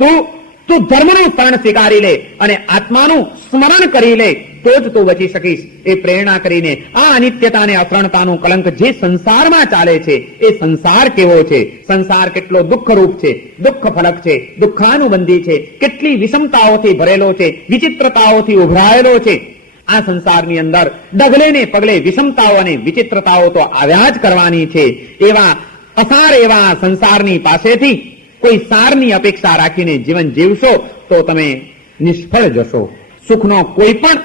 તું ધર્મનું શરણ સ્વીકારી લે અને આત્માનું સ્મરણ કરી લે તો જ તું બચી શકીશ. એ પ્રેરણા કરીને આ અનિત્યતા અને અપૂર્ણતાનું કલંક જે સંસારમાં ચાલે છે એ સંસાર કેવો છે, સંસાર કેટલો દુઃખરૂપ છે, દુઃખ ફલક છે, દુઃખાનુબંધી છે, કેટલી વિષમતાઓથી ભરેલો છે, વિચિત્રતાઓથી ઉભરાયેલો છે. આ સંસારની અંદર ડગલે ને પગલે વિષમતાઓ અને વિચિત્રતાઓ તો આવ્યા જ કરવાની છે. એવા અસાર એવા સંસારની પાસેથી કોઈ સારની અપેક્ષા રાખીને જીવન જીવશો તો તમે નિષ્ફળ જશો. સુખનો કોઈ પણ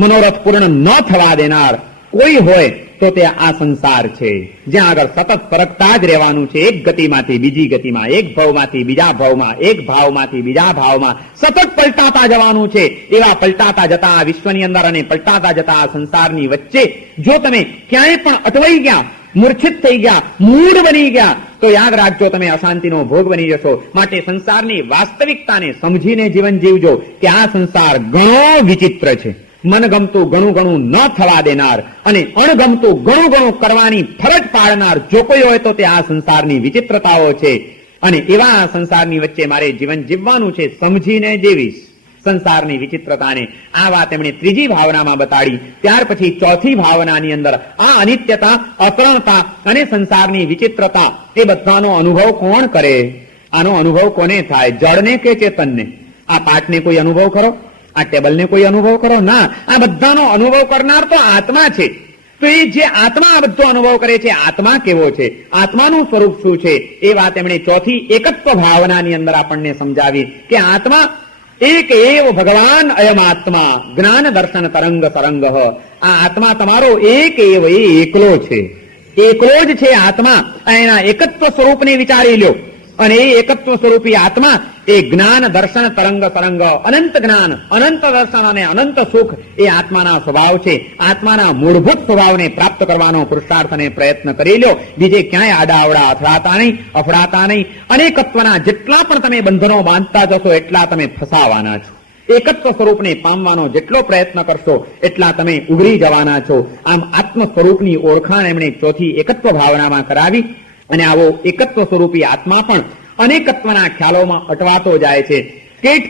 મનોરથ પૂર્ણ ન થવા દેનાર કોઈ હોય તો તે આ સંસાર છે, જ્યાં આગળ સતત ફરકતા જ રહેવાનું છે. એક ગતિમાંથી બીજી ગતિમાં, એક ભાવમાંથી બીજા ભાવમાં, એક ભાવમાંથી બીજા ભાવમાં સતત પલટાતા જવાનું છે. એવા પલટાતા જતા આ વિશ્વની અંદર અને પલટાતા જતા આ સંસારની વચ્ચે જો તમે ક્યાંય પણ અટવાઈ ગયા, મૂર્છિત થઈ ગયા, મૂઢ બની ગયા તો યાદ રાખજો તમે અશાંતિનો ભોગ બની જશો. માટે સંસારની વાસ્તવિકતાને સમજીને જીવન જીવજો કે આ સંસાર ઘણો વિચિત્ર છે. મનગમતું ઘણું ઘણું ન થવા દેનાર અને અણગમતું ઘણું ઘણું કરવાની ફરજ પાડનાર જો કોઈ હોય તો તે આ સંસારની વિચિત્રતાઓ છે. અને એવા આ સંસારની વચ્ચે મારે જીવન જીવવાનું છે, સમજીને જીવીશ સંસારની વિચિત્રતાને. આ વાત એમણે ત્રીજી ભાવનામાં બતાડી. ત્યાર પછી ચોથી ભાવનાની અંદર આ અનિત્યતા, અપૂર્ણતા અને સંસારની વિચિત્રતા એ બધાનો અનુભવ કોણ કરે? આનો અનુભવ કોને થાય? જળને કે ચેતનને? આ પાઠને કોઈ અનુભવ કરો? આ ટેબલને કોઈ અનુભવ કરો? ના, આ બધાનો અનુભવ કરનાર તો આત્મા છે. તો એ જે આત્મા આ બધો અનુભવ કરે છે, આત્મા કેવો છે, આત્માનું સ્વરૂપ શું છે, એ વાત એમણે ચોથી એકત્વ ભાવનાની અંદર આપણને સમજાવી કે આત્મા એક એવ ભગવાન અયમ આત્મા જ્ઞાન દર્શન તરંગ તરંગ. આ આત્મા તમારો એક એવ, એ એકલો છે, એકલો જ છે આત્મા. એના એકત્વ સ્વરૂપને વિચારી લ્યો અને એ એકત્વ સ્વરૂપી આત્મા એ જ્ઞાન દર્શન તરંગ તરંગ, અનંત જ્ઞાન, અનંત દર્શન અને અનંત સુખ એ આત્માના સ્વભાવ છે. આત્માના મૂળભૂત સ્વભાવને પ્રાપ્ત કરવાનો પુરુષાર્થ અને પ્રયત્ન કરી લ્યો. બીજે ક્યાંય આડાઅવડા અથડાતા નહીં, અફડાતા નહીં. અનેકત્વના જેટલા પણ તમે બંધનો બાંધતા જશો એટલા તમે ફસાવાના છો. એકત્વ સ્વરૂપને પામવાનો જેટલો પ્રયત્ન કરશો એટલા તમે ઉઘરી જવાના છો. આમ આત્મ સ્વરૂપની ઓળખાણ એમણે ચોથી એકત્વ ભાવનામાં કરાવી. અને આવો એકત્વ સ્વરૂપી આત્મા પણ અનેકત્વના ખ્યાલોમાં અટવાતો જાય છે.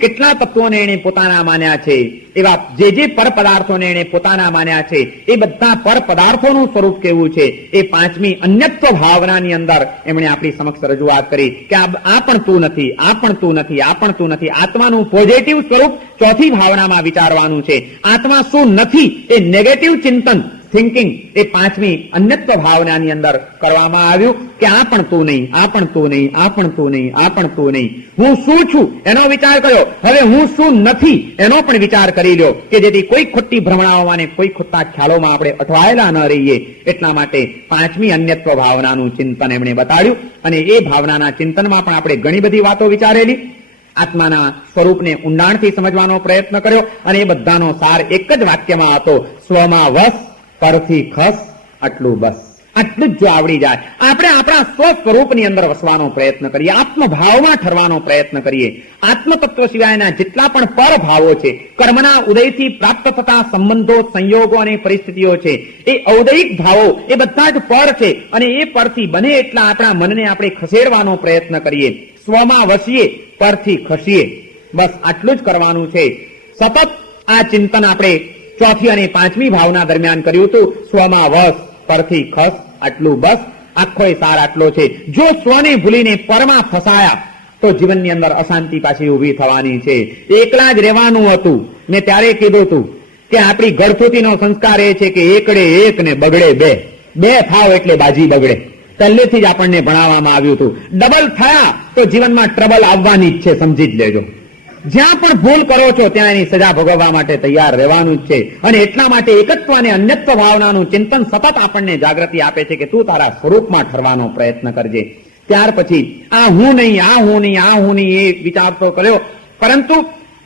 કેટલા તત્વોને એને પોતાના માન્યા છે, એવા જે પર પદાર્થોને એને પોતાના માન્યા છે, એ બધા પર પદાર્થોનું સ્વરૂપ કેવું છે એ પાંચમી અન્યત્વ ભાવનાની અંદર એમણે આપણી સમક્ષ રજૂઆત કરી કે આ પણ તું નથી, આ પણ તું નથી, આ પણ તું નથી. આત્માનું પોઝિટિવ સ્વરૂપ ચોથી ભાવનામાં વિચારવાનું છે. આત્મા શું નથી એ નેગેટિવ ચિંતન, થિંકિંગ એ પાંચમી અન્યત્વ ભાવનાની અંદર કરવામાં આવ્યું કે આ પણ તું નહીં, આ પણ તું નહીં, આ પણ તું નહીં, આ પણ તું નહીં. હું શું છું એનો વિચાર કર્યો, હવે હું શું નથી એનો પણ વિચાર કરી લ્યો કે જેથી કોઈ ખોટી ભ્રમણાઓમાં ને કોઈ ખોટા ખ્યાલોમાં આપણે અટવાયેલા ન રહીએ. એટલા માટે પાંચમી અન્યત્વ ભાવનાનું ચિંતન એમણે બતાડ્યું. અને એ ભાવનાના ચિંતનમાં પણ આપણે ઘણી બધી વાતો વિચારેલી. આત્માના સ્વરૂપને ઊંડાણથી સમજવાનો પ્રયત્ન કર્યો અને એ બધાનો સાર એક જ વાક્યમાં હતો, સ્વમાં વસ પરથી ખસ આટલું બસ. આટલું જ જો આવડી જાય, આપણે આપણા સ્વ સ્વરૂપની અંદર વસવાનો પ્રયત્ન કરીએ, આત્મભાવમાં ઠરવાનો પ્રયત્ન કરીએ. આત્મતત્વ સિવાયના જેટલા પણ પર ભાવો છે, કર્મના ઉદયથી પ્રાપ્ત થતા સંબંધો, સંયોગો અને પરિસ્થિતિઓ છે, એ ઔદયિક ભાવો એ બધા જ પર છે. અને એ પરથી બને એટલા આપણા મનને આપણે ખસેડવાનો પ્રયત્ન કરીએ. સ્વમાં વસીએ, પરથી ખસીએ. બસ આટલું જ કરવાનું છે. સતત આ ચિંતન આપણે ચોથી અને પાંચમી ભાવના દરમિયાન કર્યું હતું. સ્વમાં વસ, પરથી ખસ આટલું બસ. આખો સાર આટલો છે. જો સ્વને ભૂલીને પરમાં ફસાયા તો જીવનની અંદર અશાંતિ પાછી ઉભી થવાની છે. એકલા જ રહેવાનું હતું. મેં ત્યારે કીધું હતું કે આપણી ગળથુતીનો સંસ્કાર એ છે કે એકડે એક ને બગડે બે. બે થાવ એટલે બાજી બગડે. પહેલેથી જ આપણને ભણાવવામાં આવ્યું હતું. ડબલ થયા તો જીવનમાં ટ્રબલ આવવાની જ છે, સમજી જ લેજો. જ્યાં પણ ભૂલ કરો છો ત્યાં એની સજા ભોગવવા માટે તૈયાર રહેવાનું જ છે. અને એટલા માટે એકત્વ અને અન્યત્વ ભાવનાનું ચિંતન સતત આપણને જાગૃતિ આપે છે કે તું તારા સ્વરૂપમાં ઠરવાનો પ્રયત્ન કરજે. ત્યાર પછી આ હું નહીં, આ હું નહીં, આ હું નહીં એ વિચાર તો કર્યો, પરંતુ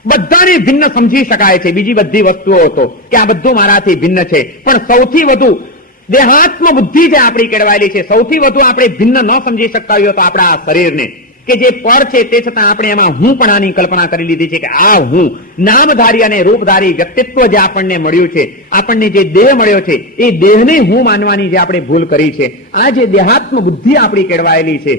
બધાને ભિન્ન સમજી શકાય છે. બીજી બધી વસ્તુઓ તો કે આ બધું મારાથી ભિન્ન છે, પણ સૌથી વધુ દેહાત્મ બુદ્ધિ જે આપણી કેળવાયેલી છે, સૌથી વધુ આપણે ભિન્ન ન સમજી શકતા હોઈએ તો આપણા આ શરીરને, કે જે પર છે તે છતાં આપણે એમાં હું પણ આની કલ્પના કરી લીધી છે કે આ હું નામધારી અને રૂપધારી વ્યક્તિત્વ જે આપણને મળ્યું છે, આપણને જે દેહ મળ્યો છે, એ દેહને હું માનવાની જે આપણે ભૂલ કરી છે, આ જે દેહાત્મ બુદ્ધિ આપણી કેળવાયેલી છે,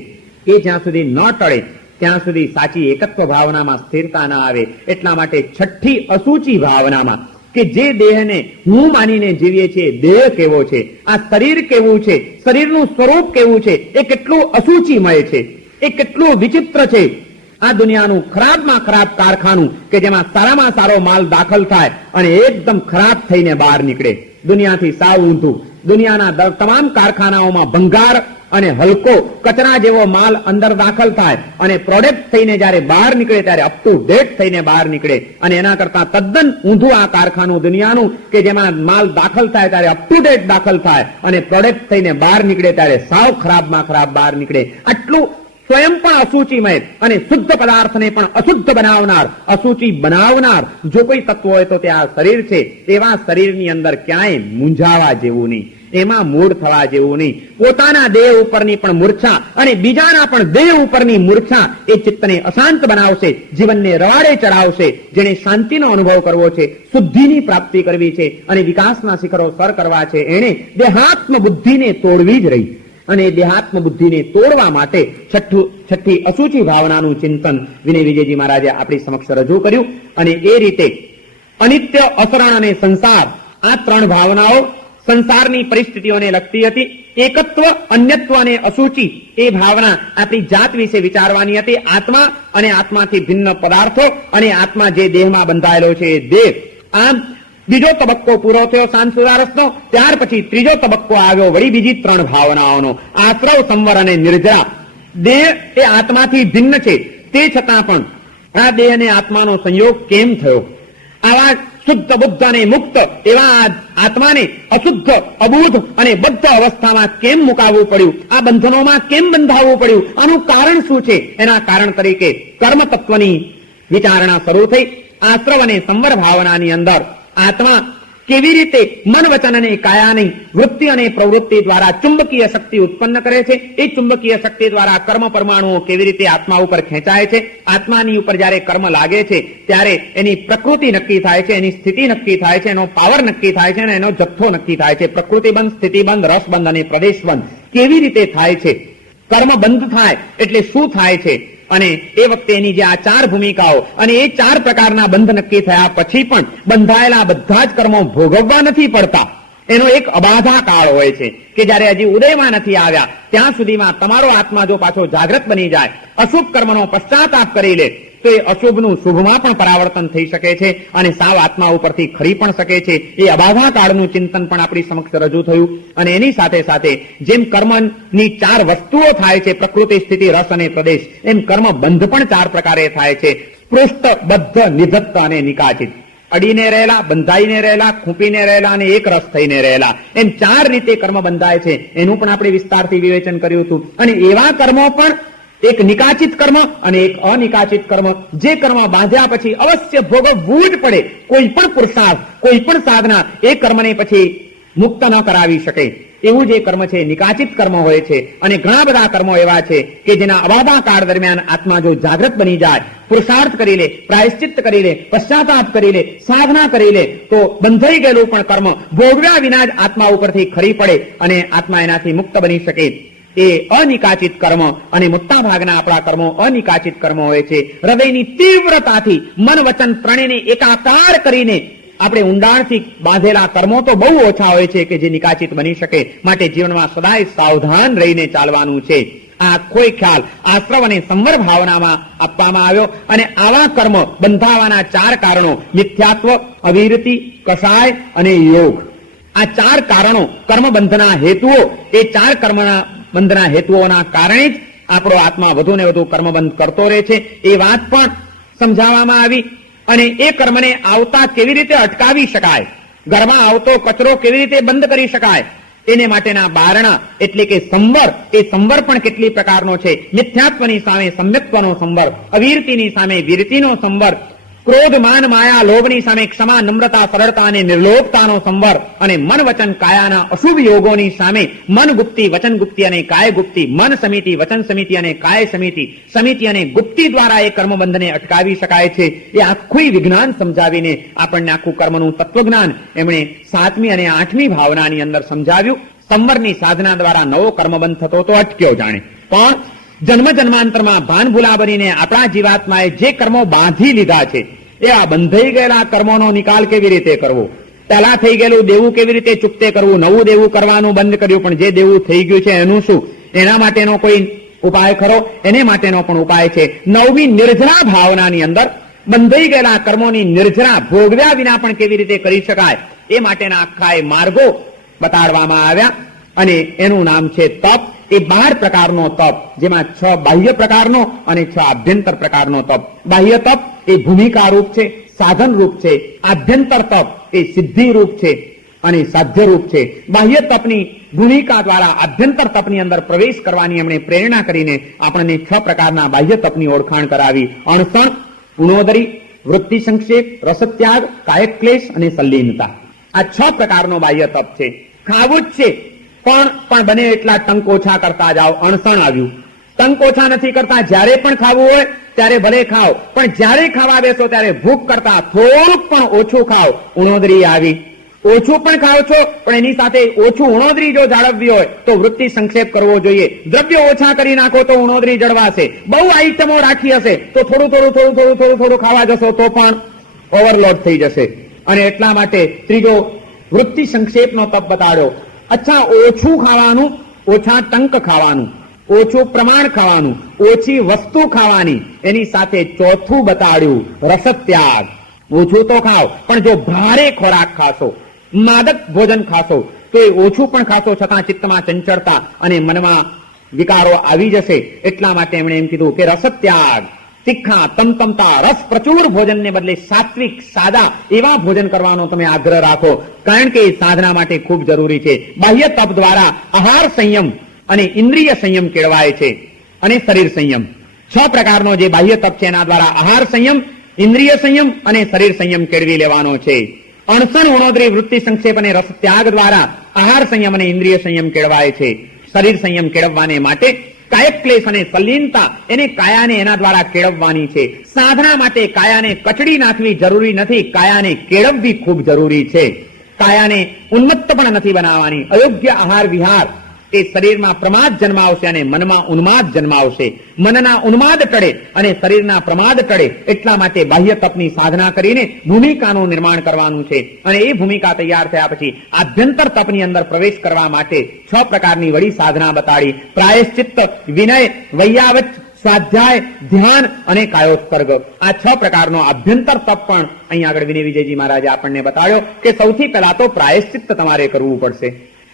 એ જ્યાં સુધી ન ટળે ત્યાં સુધી સાચી એકત્વ ભાવનામાં સ્થિરતા ન આવે. એટલા માટે છઠ્ઠી અસૂચિ ભાવનામાં કે જે દેહને હું માનીને જીવીએ છીએ, દેહ કેવો છે, આ શરીર કેવું છે, શરીરનું સ્વરૂપ કેવું છે, એ કેટલું અસૂચિમય છે, એ કેટલું વિચિત્ર છે. આ દુનિયાનું ખરાબમાં ખરાબ કારખાનું કે જેમાં સારામાં સારો માલ દાખલ થાય અને એકદમ ખરાબ થઈને બહાર નીકળે, દુનિયાથી સાવ ઊંધું. દુનિયાના તમામ કારખાનાઓમાં ભંગાર અને હલકો કચરા જેવો માલ અંદર દાખલ થાય અને પ્રોડક્ટ થઈને જ્યારે બહાર નીકળે ત્યારે અપ ટુ ડેટ થઈને બહાર નીકળે. અને એના કરતા તદ્દન ઊંધું આ કારખાનું દુનિયાનું કે જેમાં માલ દાખલ થાય ત્યારે અપ ટુ ડેટ દાખલ થાય અને પ્રોડક્ટ થઈને બહાર નીકળે ત્યારે સાવ ખરાબમાં ખરાબ બહાર નીકળે. આટલું સ્વયં પણ અસૂચિમય અને શુદ્ધ પદાર્થને પણ અશુદ્ધ બનાવનાર, અસૂચિ બનાવનાર જો કોઈ તત્વ હોય તો તે આ શરીર છે. એવા શરીરની અંદર ક્યાંય મૂંઝાવા જેવું નહીં, એમાં મૂળ થવા જેવું નહીં. પોતાના દેહ ઉપરની પણ મૂર્છા અને બીજાના પણ દેહ ઉપરની મૂર્છા એ ચિત્તને અશાંત બનાવશે, જીવનને રવાડે ચડાવશે. જેને શાંતિનો અનુભવ કરવો છે, શુદ્ધિની પ્રાપ્તિ કરવી છે અને વિકાસના શિખરો સર કરવા છે, એણે દેહાત્મ બુદ્ધિને તોડવી જ રહી. અને દેહાત્મ બુદ્ધિને તોડવા માટે છઠ્ઠી અસૂચિ ભાવનાનું ચિંતન વિનય વિજયજી મહારાજે આપણી સમક્ષ રજૂ કર્યું. અને એ રીતે અનિત્ય, અસરણ અને સંસાર, આ ત્રણ ભાવનાઓ સંસારની પરિસ્થિતિઓને લગતી હતી. એકત્વ, અન્યત્વ અને અસૂચિ એ ભાવના આપણી જાત વિશે વિચારવાની હતી. આત્મા અને આત્માથી ભિન્ન પદાર્થો અને આત્મા જે દેહમાં બંધાયેલો છે એ દેહ. આમ બીજો તબક્કો પૂરો થયો સાંજ સુધારસનો. ત્યાર પછી ત્રીજો તબક્કો આવ્યો વળી બીજી ત્રણ ભાવનાઓનો, આશ્રવ, સંવર અને નિર્જરા. દેહ એ આત્માથી ભિન્ન છે, તે છતાં પણ આ દેહ અને આત્માનો સંયોગ કેમ થયો? આવા શુદ્ધ, બુદ્ધ અને મુક્ત એવા આત્માને અશુદ્ધ, અબુદ્ધ અને બદ્ધ અવસ્થામાં કેમ મુકાવવું પડ્યું? આ બંધનોમાં કેમ બંધાવવું પડ્યું? આનું કારણ શું છે? એના કારણ તરીકે કર્મ તત્વની વિચારણા શરૂ થઈ. આશ્રવ અને સંવર ભાવનાની અંદર આત્મા કેવી રીતે મન, વચન અને કાયાની વૃત્તિ અને પ્રવૃત્તિ દ્વારા ચુંબકીય શક્તિ ઉત્પન્ન કરે છે, એ ચુંબકીય શક્તિ દ્વારા કર્મ પરમાણુઓ કેવી રીતે આત્મા ઉપર ખેંચાય છે. આત્માની ઉપર જ્યારે કર્મ લાગે છે ત્યારે એની પ્રકૃતિ નક્કી થાય છે, એની સ્થિતિ નક્કી થાય છે, એનો પાવર નક્કી થાય છે અને એનો જથ્થો નક્કી થાય છે. પ્રકૃતિબંધ, સ્થિતિબંધ, રસબંધ અને પ્રદેશબંધ કેવી રીતે થાય છે? કર્મ બંધ થાય એટલે શું થાય છે? અને એ વખતે એની જે આ ચાર ભૂમિકાઓ અને એ ચાર પ્રકારના બંધ નક્કી થયા પછી પણ બંધાયેલા બધા જ કર્મો ભોગવવા નથી પડતા. એનો એક અબાધા કાળ હોય છે કે જયારે હજી ઉદયમાં નથી આવ્યા ત્યાં સુધીમાં તમારો આત્મા જો પાછો જાગૃત બની જાય, અશુભ કર્મનો પશ્ચાતાપ કરી લે તો એ અશુભનું શુભમાં પણ પરાવર્તન થઈ શકે છે અને સાવ આત્મા ઉપરથી ખરી પણ શકે છે. એ અબાધા કાળનું ચિંતન પણ આપણી સમક્ષ રજૂ થયું. અને એની સાથે સાથે જેમ કર્મની ચાર વસ્તુઓ થાય છે, પ્રકૃતિ, સ્થિતિ, રસ અને પ્રદેશ, એમ કર્મ બંધ પણ ચાર પ્રકારે થાય છે: સ્પૃષ્ટ, બદ્ધ, નિધત્ત અને નિકાચિત. અડીને રહેલા, બંધાઈને રહેલા, ખૂંપીને રહેલા અને એક રસ થઈને રહેલા, એમ ચાર રીતે કર્મ બંધાય છે. એનું પણ આપણે વિસ્તારથી વિવેચન કર્યું હતું. અને એવા કર્મો પણ એક નિકાચિત કર્મ અને એક અનિકાચિત કર્મ, જે કર્મ બાંધ્યા પછી અવશ્ય ભોગવવું જ પડે. કોઈ પણ પુરુષાર્થ, કોઈ પણ સાધના એ કર્મને પછી મુક્ત ન કરાવી શકે. એવું જે કર્મ છે નિકાચિત કર્મ હોય છે. અને ઘણા બધા કર્મો એવા છે કે જેના અબાધા કાળ દરમિયાન આત્મા જો જાગૃત બની જાય, પુરુષાર્થ કરી લે, પ્રાયશ્ચિત્ત કરી લે, પશ્ચાતાપ કરી લે, સાધના કરી લે, તો બંધાઈ ગયેલું પણ કર્મ ભોગવ્યા વિના જ આત્મા ઉપરથી ખરી પડે અને આત્મા એનાથી મુક્ત બની શકે. એ અનિકાચિત કર્મ અને મોટા ભાગના આપણા કર્મો અનિકાચિત કર્મો હોય છે. હૃદયની તીવ્રતાથી મન, વચન ત્રણેયને એકાકાર કરીને આપણે ઊંડાણથી બાંધેલા કર્મો તો બહુ ઓછા હોય છે કે જે નિકાચિત બની શકે. માટે જીવનમાં સદાય સાવધાન રહીને ચાલવાનું છે. આ કોઈ ખ્યાલ આશ્રવ અને સંવર ભાવનામાં આપવામાં આવ્યો. અને આવા કર્મ બંધાવાના ચાર કારણો: મિથ્યાત્વ, અવિરતિ, કષાય અને યોગ. આ ચાર કારણો કર્મબંધના હેતુઓ. એ ચાર કર્મના બંધના હેતુઓના કારણે જ આપણો આત્મા વધુ ને વધુ કર્મબંધ કરતો રહે છે. એ વાત પણ સમજાવવામાં આવી અને એ કર્મને આવતા કેવી રીતે અટકાવી શકાય, ઘરમાં આવતો કચરો કેવી રીતે બંધ કરી શકાય, એને માટેના બારણા એટલે કે સંવર, એ સંવર પણ કેટલી પ્રકારનો છે. મિથ્યાત્વની સામે સમ્યક્ત્વનો સંવર, અવીરતીની સામે વીરતીનો સંવર, ક્રોધ માન માયા લોભની સામે ક્ષમા નમ્રતા સરળતા અને નિર્લોભતાનો સંવર, અને મન વચન કાયાના અશુભ યોગોની સામે મન ગુપ્તિ વચન ગુપ્તિ અને કાય ગુપ્તિ, મન સમિતિ વચન સમિતિ અને કાય સમિતિ અને ગુપ્તિ દ્વારા એ કર્મબંધને અટકાવી શકાય છે. એ આખું વિજ્ઞાન સમજાવીને આપણને આખું કર્મનું તત્વજ્ઞાન એમણે 7મી અને 8મી ભાવનાની અંદર સમજાવ્યું. સંવરની સાધના દ્વારા નવો કર્મબંધ થતો તો અટક્યો જાણે, પણ જન્મ જન્માંતરમાં ભાન ભૂલા બનીને આપણા જીવાત્માએ જે કર્મો બાંધી લીધા છે એવા બંધાઈ ગયેલા કર્મોનો નિકાલ કેવી રીતે કરવો, પહેલા થઈ ગયેલું દેવું કેવી રીતે ચૂકતે કરવું, નવું દેવું કરવાનું બંધ કર્યું, પણ જે દેવું થઈ ગયું છે એનું શું, એના માટેનો કોઈ ઉપાય ખરો? એને માટેનો પણ ઉપાય છે. 9મી નિર્જરા ભાવનાની અંદર બંધાઈ ગયેલા કર્મોની નિર્જરા ભોગવ્યા વિના પણ કેવી રીતે કરી શકાય એ માટેના આખા એ માર્ગો બતાડવામાં આવ્યા, અને એનું નામ છે તપ. એ 12 પ્રકારનો તપ, જેમાં 6 બાહ્ય પ્રકારનો અને 6 આભ્યંતર પ્રકારનો તપ. બાહ્ય તપ એ ભૂમિકા રૂપ છે, સાધન રૂપ છે. આભ્યંતર તપ એ સિદ્ધિ રૂપ છે અને સાધ્ય રૂપ છે. બાહ્ય તપની ભૂમિકા દ્વારા આભ્યંતર તપની અંદર પ્રવેશ કરવાની એમણે પ્રેરણા કરીને આપણને 6 પ્રકારના બાહ્ય તપની ઓળખાણ કરાવી. અણસણ, ઉણોદરી, વૃત્તિ સંક્ષેપ, રસત્યાગ, કાયક્લેશ અને સલ્લીનતા. આ 6 પ્રકારનો બાહ્ય તપ છે. ખાવું જ છે પણ બને એટલા ટંક ઓછા કરતા જાઓ. અણસણ આવ્યું, ટંક ઓછા નથી કરતા. જ્યારે પણ ખાવું હોય ત્યારે ભલે ખાઓ, પણ જ્યારે ખાવા બેસો ત્યારે ભૂખ કરતા થોડુંક પણ ઓછું ખાઓ. ઉણોદરી આવી, ઓછું પણ ખાઓ છો પણ એની સાથે ઓછું ઉણોદરી જો જાળવવી હોય તો વૃત્તિ સંક્ષેપ કરવો જોઈએ. દ્રવ્ય ઓછા કરી નાખો તો ઉણોદરી જળવાશે. બહુ આઈટમો રાખી હશે તો થોડું ખાવા જશો તો પણ ઓવરલોડ થઈ જશે. અને એટલા માટે ત્રીજો વૃત્તિ સંક્ષેપનો તપ બતાડ્યો. અચ્છા, ઓછું ખાવાનું, ઓછા ટંક ખાવાનું, ઓછું પ્રમાણ ખાવાનું, ઓછી વસ્તુ ખાવાની, એની સાથે ચોથું બતાડ્યું રસત્યાગ. ઓછું તો ખાઓ, પણ જો ભારે ખોરાક ખાશો, માદક ભોજન ખાશો તો એ ઓછું પણ ખાશો છતાં ચિત્તમાં ચંચળતા અને મનમાં વિકારો આવી જશે. એટલા માટે એમણે એમ કીધું કે રસત્યાગ, તીખા તમતમતા રસ પ્રચુર ભોજનને બદલે સાત્વિક સાદા એવા ભોજન કરવાનો તમે આગ્રહ રાખો, કારણ કે એ સાધના માટે ખૂબ જરૂરી છે. બાહ્ય તપ દ્વારા આહાર સંયમ અને ઇન્દ્રિય સંયમ કેળવાય છે, અને શરીર સંયમ. 6 પ્રકારનો જે બાહ્ય તપ છે એના દ્વારા આહાર સંયમ, ઇન્દ્રિય સંયમ અને શરીર સંયમ કેળવી લેવાનો છે. અણસણ, ઉણોદરી, વૃત્તિ સંક્ષેપ અને રસ ત્યાગ દ્વારા આહાર સંયમ અને ઇન્દ્રિય સંયમ કેળવાય છે. શરીર સંયમ કેળવવાને માટે કાયક્લેશ અને સલ્લીનતા, એને કાયાને એના દ્વારા કેળવવાની છે. સાધના માટે કાયાને કચડી નાખવી જરૂરી નથી, કાયાને કેળવવી ખૂબ જરૂરી છે. કાયાને ઉન્મત્ત પણ નથી બનાવવાની. અયોગ્ય આહાર વિહાર એ શરીરમાં પ્રમાદ જન્માવશે અને મનમાં ઉન્માદ જન્માવશે. મનના ઉન્માદ ટળે અને શરીરના પ્રમાદ ટળે. એટલા માટે બાહ્ય તપની સાધના કરીને ભૂમિકાનું નિર્માણ કરવાનું છે. અને એ ભૂમિકા તૈયાર થયા પછી આભ્યંતર તપની અંદર પ્રવેશ કરવા માટે 6 પ્રકારની વળી સાધના બતાડી. પ્રાયશ્ચિત્ત, વિનય, વૈયાવચ, સ્વાધ્યાય, ધ્યાન અને કાયોત્સર્ગ. આ 6 પ્રકારનો આભ્યંતર તપ પણ અહીં આગળ વિનય વિજયજી મહારાજે આપણને બતાવ્યો કે સૌથી પહેલા તો પ્રાયશ્ચિત્ત તમારે કરવું પડશે.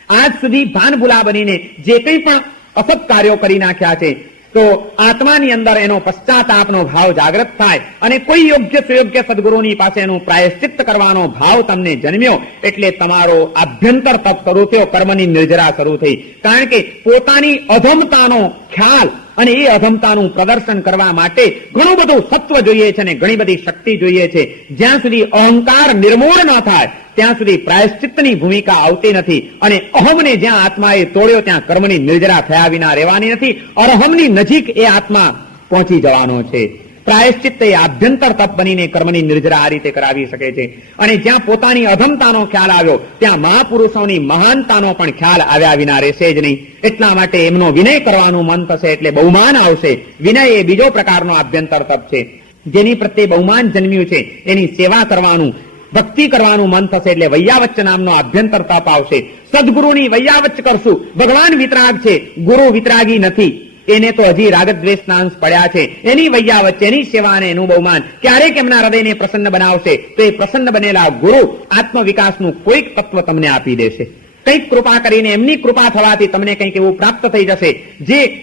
આજ સુધી ભાન ભૂલા બનીને જે કંઈ પણ અસત કાર્યો કરી નાખ્યા છે તો આત્માની અંદર એનો પશ્ચાતાપનો ભાવ જાગૃત થાય અને કોઈ યોગ્ય સુયોગ્ય સદગુરુની પાસે એનું પ્રાયશ્ચિત્ત કરવાનો ભાવ તમને જન્મ્યો એટલે તમારો આભ્યંતર તપ શરૂ થયો, કર્મની નિર્જરા શરૂ થઈ. કારણ કે પોતાની અધમતાનો ખ્યાલ અને એ અધમતાનું પ્રદર્શન કરવા માટે ઘણું બધું સત્વ જોઈએ છે અને ઘણી બધી શક્તિ જોઈએ છે. જ્યાં સુધી અહંકાર નિર્મૂળ ન થાય ત્યાં સુધી પ્રાયશ્ચિત્તની ભૂમિકા આવતી નથી. અને અહમને જ્યાં આત્માએ તોડ્યો ત્યાં કર્મની નિર્જરા થયા વિના રહેવાની નથી. અરહમની નજીક એ આત્મા પહોંચી જવાનો છે. પ્રાયશ્ચિત્ત એ આભ્યંતર તપ બનીને કર્મની નિર્જરા આ રીતે કરાવી શકે છે. અને જ્યાં પોતાની અધમતાનો ખ્યાલ આવ્યો ત્યાં મહાપુરુષોની મહાનતાનો પણ ખ્યાલ આવ્યા વિના રહેશે જ નહીં. એટલા માટે એમનો વિનય કરવાનું મન થશે એટલે બહુમાન આવશે. વિનય એ બીજો પ્રકારનો આભ્યંતર તપ છે. જેની પ્રત્યે બહુમાન જન્મ્યું છે એની સેવા કરવાનું, ભક્તિ કરવાનું મન થશે એટલે વૈયાવચ્ચ નામનો આભ્યંતર તપ આવશે. સદગુરુની વૈયાવચ્ચ કરશું. ભગવાન વિતરાગ છે, ગુરુ વિતરાગી નથી. એને તો હજી રાગદ્વેષના અંશ પડ્યા છે. એની વૈયાવચ્ચ, એની સેવા અને એનું બહુમાન ક્યારેક એમના હૃદયને પ્રસન્ન બનાવશે તો એ પ્રસન્ન બનેલા ગુરુ આત્મવિકાસનું કોઈક તત્વ તમને આપી દેશે. કંઈક કૃપા કરીને એમની કૃપા થવાથી તમને કંઈક એવું પ્રાપ્ત થઈ જશે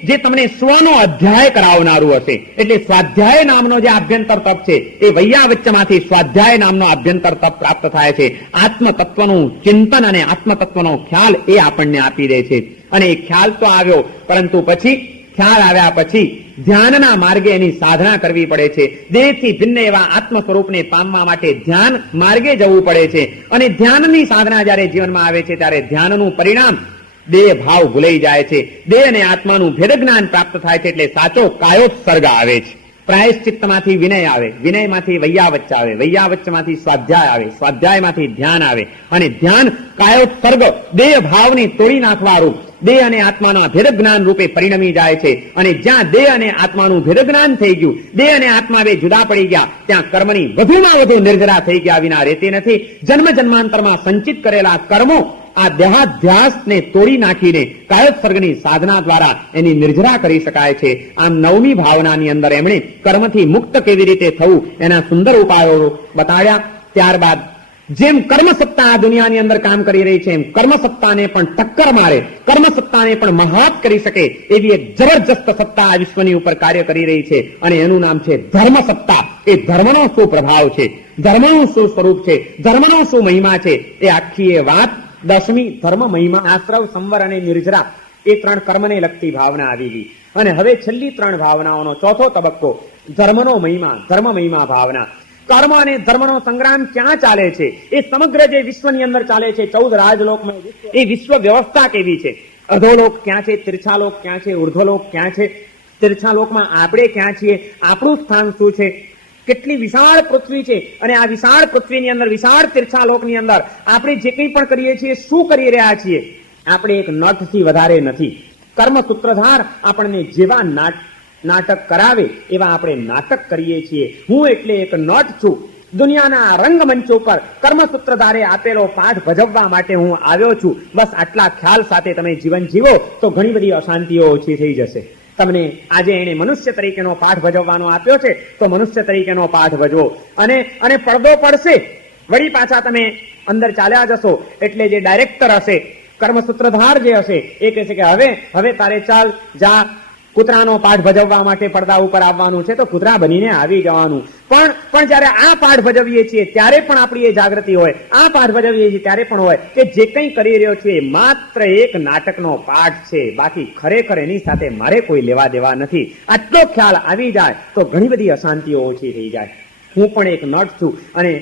જે તમને સ્વનો અધ્યાય કરાવનારું હશે. એટલે સ્વાધ્યાય નામનો જે આભ્યંતર તપ છે એ વૈયાવચ્ચમાંથી સ્વાધ્યાય નામનો આભ્યંતર તપ પ્રાપ્ત થાય છે. આત્મતત્વનું ચિંતન અને આત્મતત્વનો ખ્યાલ એ આપણને આપી દે છે. અને એ ખ્યાલ તો આવ્યો, પરંતુ પછી ખ્યાલ આવ્યા પછી ધ્યાનના માર્ગે એની સાધના કરવી પડે છે. દેહથી ભિન્ન એવા આત્મ સ્વરૂપને પામવા માટે ધ્યાન માર્ગે જવું પડે છે. અને ધ્યાનની સાધના જ્યારે જીવનમાં આવે છે ત્યારે ધ્યાનનું પરિણામ દેહ ભાવ ભૂલાઈ જાય છે. દેહ અને આત્માનું ભેદ જ્ઞાન પ્રાપ્ત થાય છે. એટલે સાચો કાયોત્સર્ગ આવે છે. પ્રાયશ્ચિત્તમાંથી વિનય આવે, વિનયમાંથી વૈયાવચ્ચ આવે, વૈયાવચ્ચમાંથી સ્વાધ્યાય આવે, સ્વાધ્યાયમાંથી ધ્યાન આવે. અને ધ્યાન કાયોત્સર્ગ દેહ ભાવને તોડી નાખવારૂપ દેહ અને આત્માના ભેદ જ્ઞાન રૂપે પરિણમી જાય છે. અને જ્યાં દેહ અને આત્માનું ભેદ જ્ઞાન થઈ ગયું, દેહ અને આત્મા બે જુદા પડી ગયા, ત્યાં કર્મની વધુમાં વધુ નિર્જરા થઈ ગયા વિના રહેતી નથી. જન્મ જન્માંતરમાં સંચિત કરેલા કર્મો આ દેહાધ્યાસને તોડી નાખીને કાયોત્સર્ગની સાધના દ્વારા એની નિર્જરા કરી શકાય છે. આમ નવમી ભાવનાની અંદર એમણે કર્મથી મુક્ત કેવી રીતે થવું એના સુંદર ઉપાયો બતાડ્યા. ત્યારબાદ જેમ કર્મ સત્તા આ દુનિયાની અંદર કામ કરી રહી છે એમ કર્મ સત્તાને પણ ટક્કર મારે, કર્મ સત્તાને પણ મહાત કરી શકે એવી એક જબરજસ્ત સત્તા આ વિશ્વની ઉપર કાર્ય કરી રહી છે. અને એનું નામ છે ધર્મ સત્તા. એ ધર્મનો શું પ્રભાવ છે, ધર્મનું શું સ્વરૂપ છે, ધર્મનો શું મહિમા છે, એ આખી એ વાત 10મી ધર્મ મહિમા આશ્રવ સંવર અને નિર્જરા એ 3 કર્મને લગતી ભાવના આવી ગઈ. અને હવે છેલ્લી 3 ભાવનાઓનો ચોથો તબક્કો ધર્મનો મહિમા, ધર્મ મહિમા ભાવના. કર્મ અને ધર્મનો સંગ્રામ ક્યાં ચાલે છે? એ સમગ્ર જે વિશ્વની અંદર ચાલે છે 14 રાજલોકમાં, એ વિશ્વ વ્યવસ્થા કેવી છે? અધોલોક ક્યાં છે, તીર્છાલોક ક્યાં છે, ઉર્ધ્વલોક ક્યાં છે, તીર્છાલોકમાં આપણે ક્યાં છીએ, આપણું સ્થાન શું છે, કેટલી વિશાળ પૃથ્વી છે, અને આ વિશાળ પૃથ્વીની અંદર વિશાળ તીર્છાલોકની અંદર આપણે જે કંઈ પણ કરીએ છીએ શું કરી રહ્યા છીએ? આપણે એક નટથી વધારે નથી. કર્મ સૂત્રધાર આપણને જેવા નાટક કરાવે એવા આપણે નાટક કરીએ છીએ. હું એટલે એક નટ છું. દુનિયાના રંગમંચ ઉપર કર્મસૂત્રધારે આપેલો પાઠ ભજવવા માટે હું આવ્યો છું. બસ આટલા ખ્યાલ સાથે તમે જીવન જીવો તો ઘણી બધી અશાંતિઓ ઓછી થઈ જશે. તમને આજે એને મનુષ્ય તરીકેનો પાઠ ભજવવાનો આપ્યો છે તો મનુષ્ય તરીકેનો પાઠ ભજવો. અને પડદો પડશે, વળી પાછા તમે અંદર ચાલ્યા જશો એટલે જે ડાયરેક્ટર હશે, કર્મસૂત્રધાર જે હશે, એ કહેશે કે હવે તારે ચાલ જા, કૂતરાનો પાઠ ભજવવા માટે પડદા ઉપર આવવાનું છે તો કૂતરા બનીને આવી જવાનું. પણ જયારે આ પાઠ ભજવીએ છીએ ત્યારે પણ આપણી એ જાગૃતિ હોય, આ પાઠ ભજવીએ છીએ ત્યારે પણ હોય કે જે કંઈ કરી રહ્યો છે એ માત્ર એક નાટકનો પાઠ છે, બાકી ખરેખર એની સાથે મારે કોઈ લેવા દેવા નથી. આટલો ખ્યાલ આવી જાય તો ઘણી બધી અશાંતિઓ ઓછી થઈ જાય. હું પણ એક નટ છું અને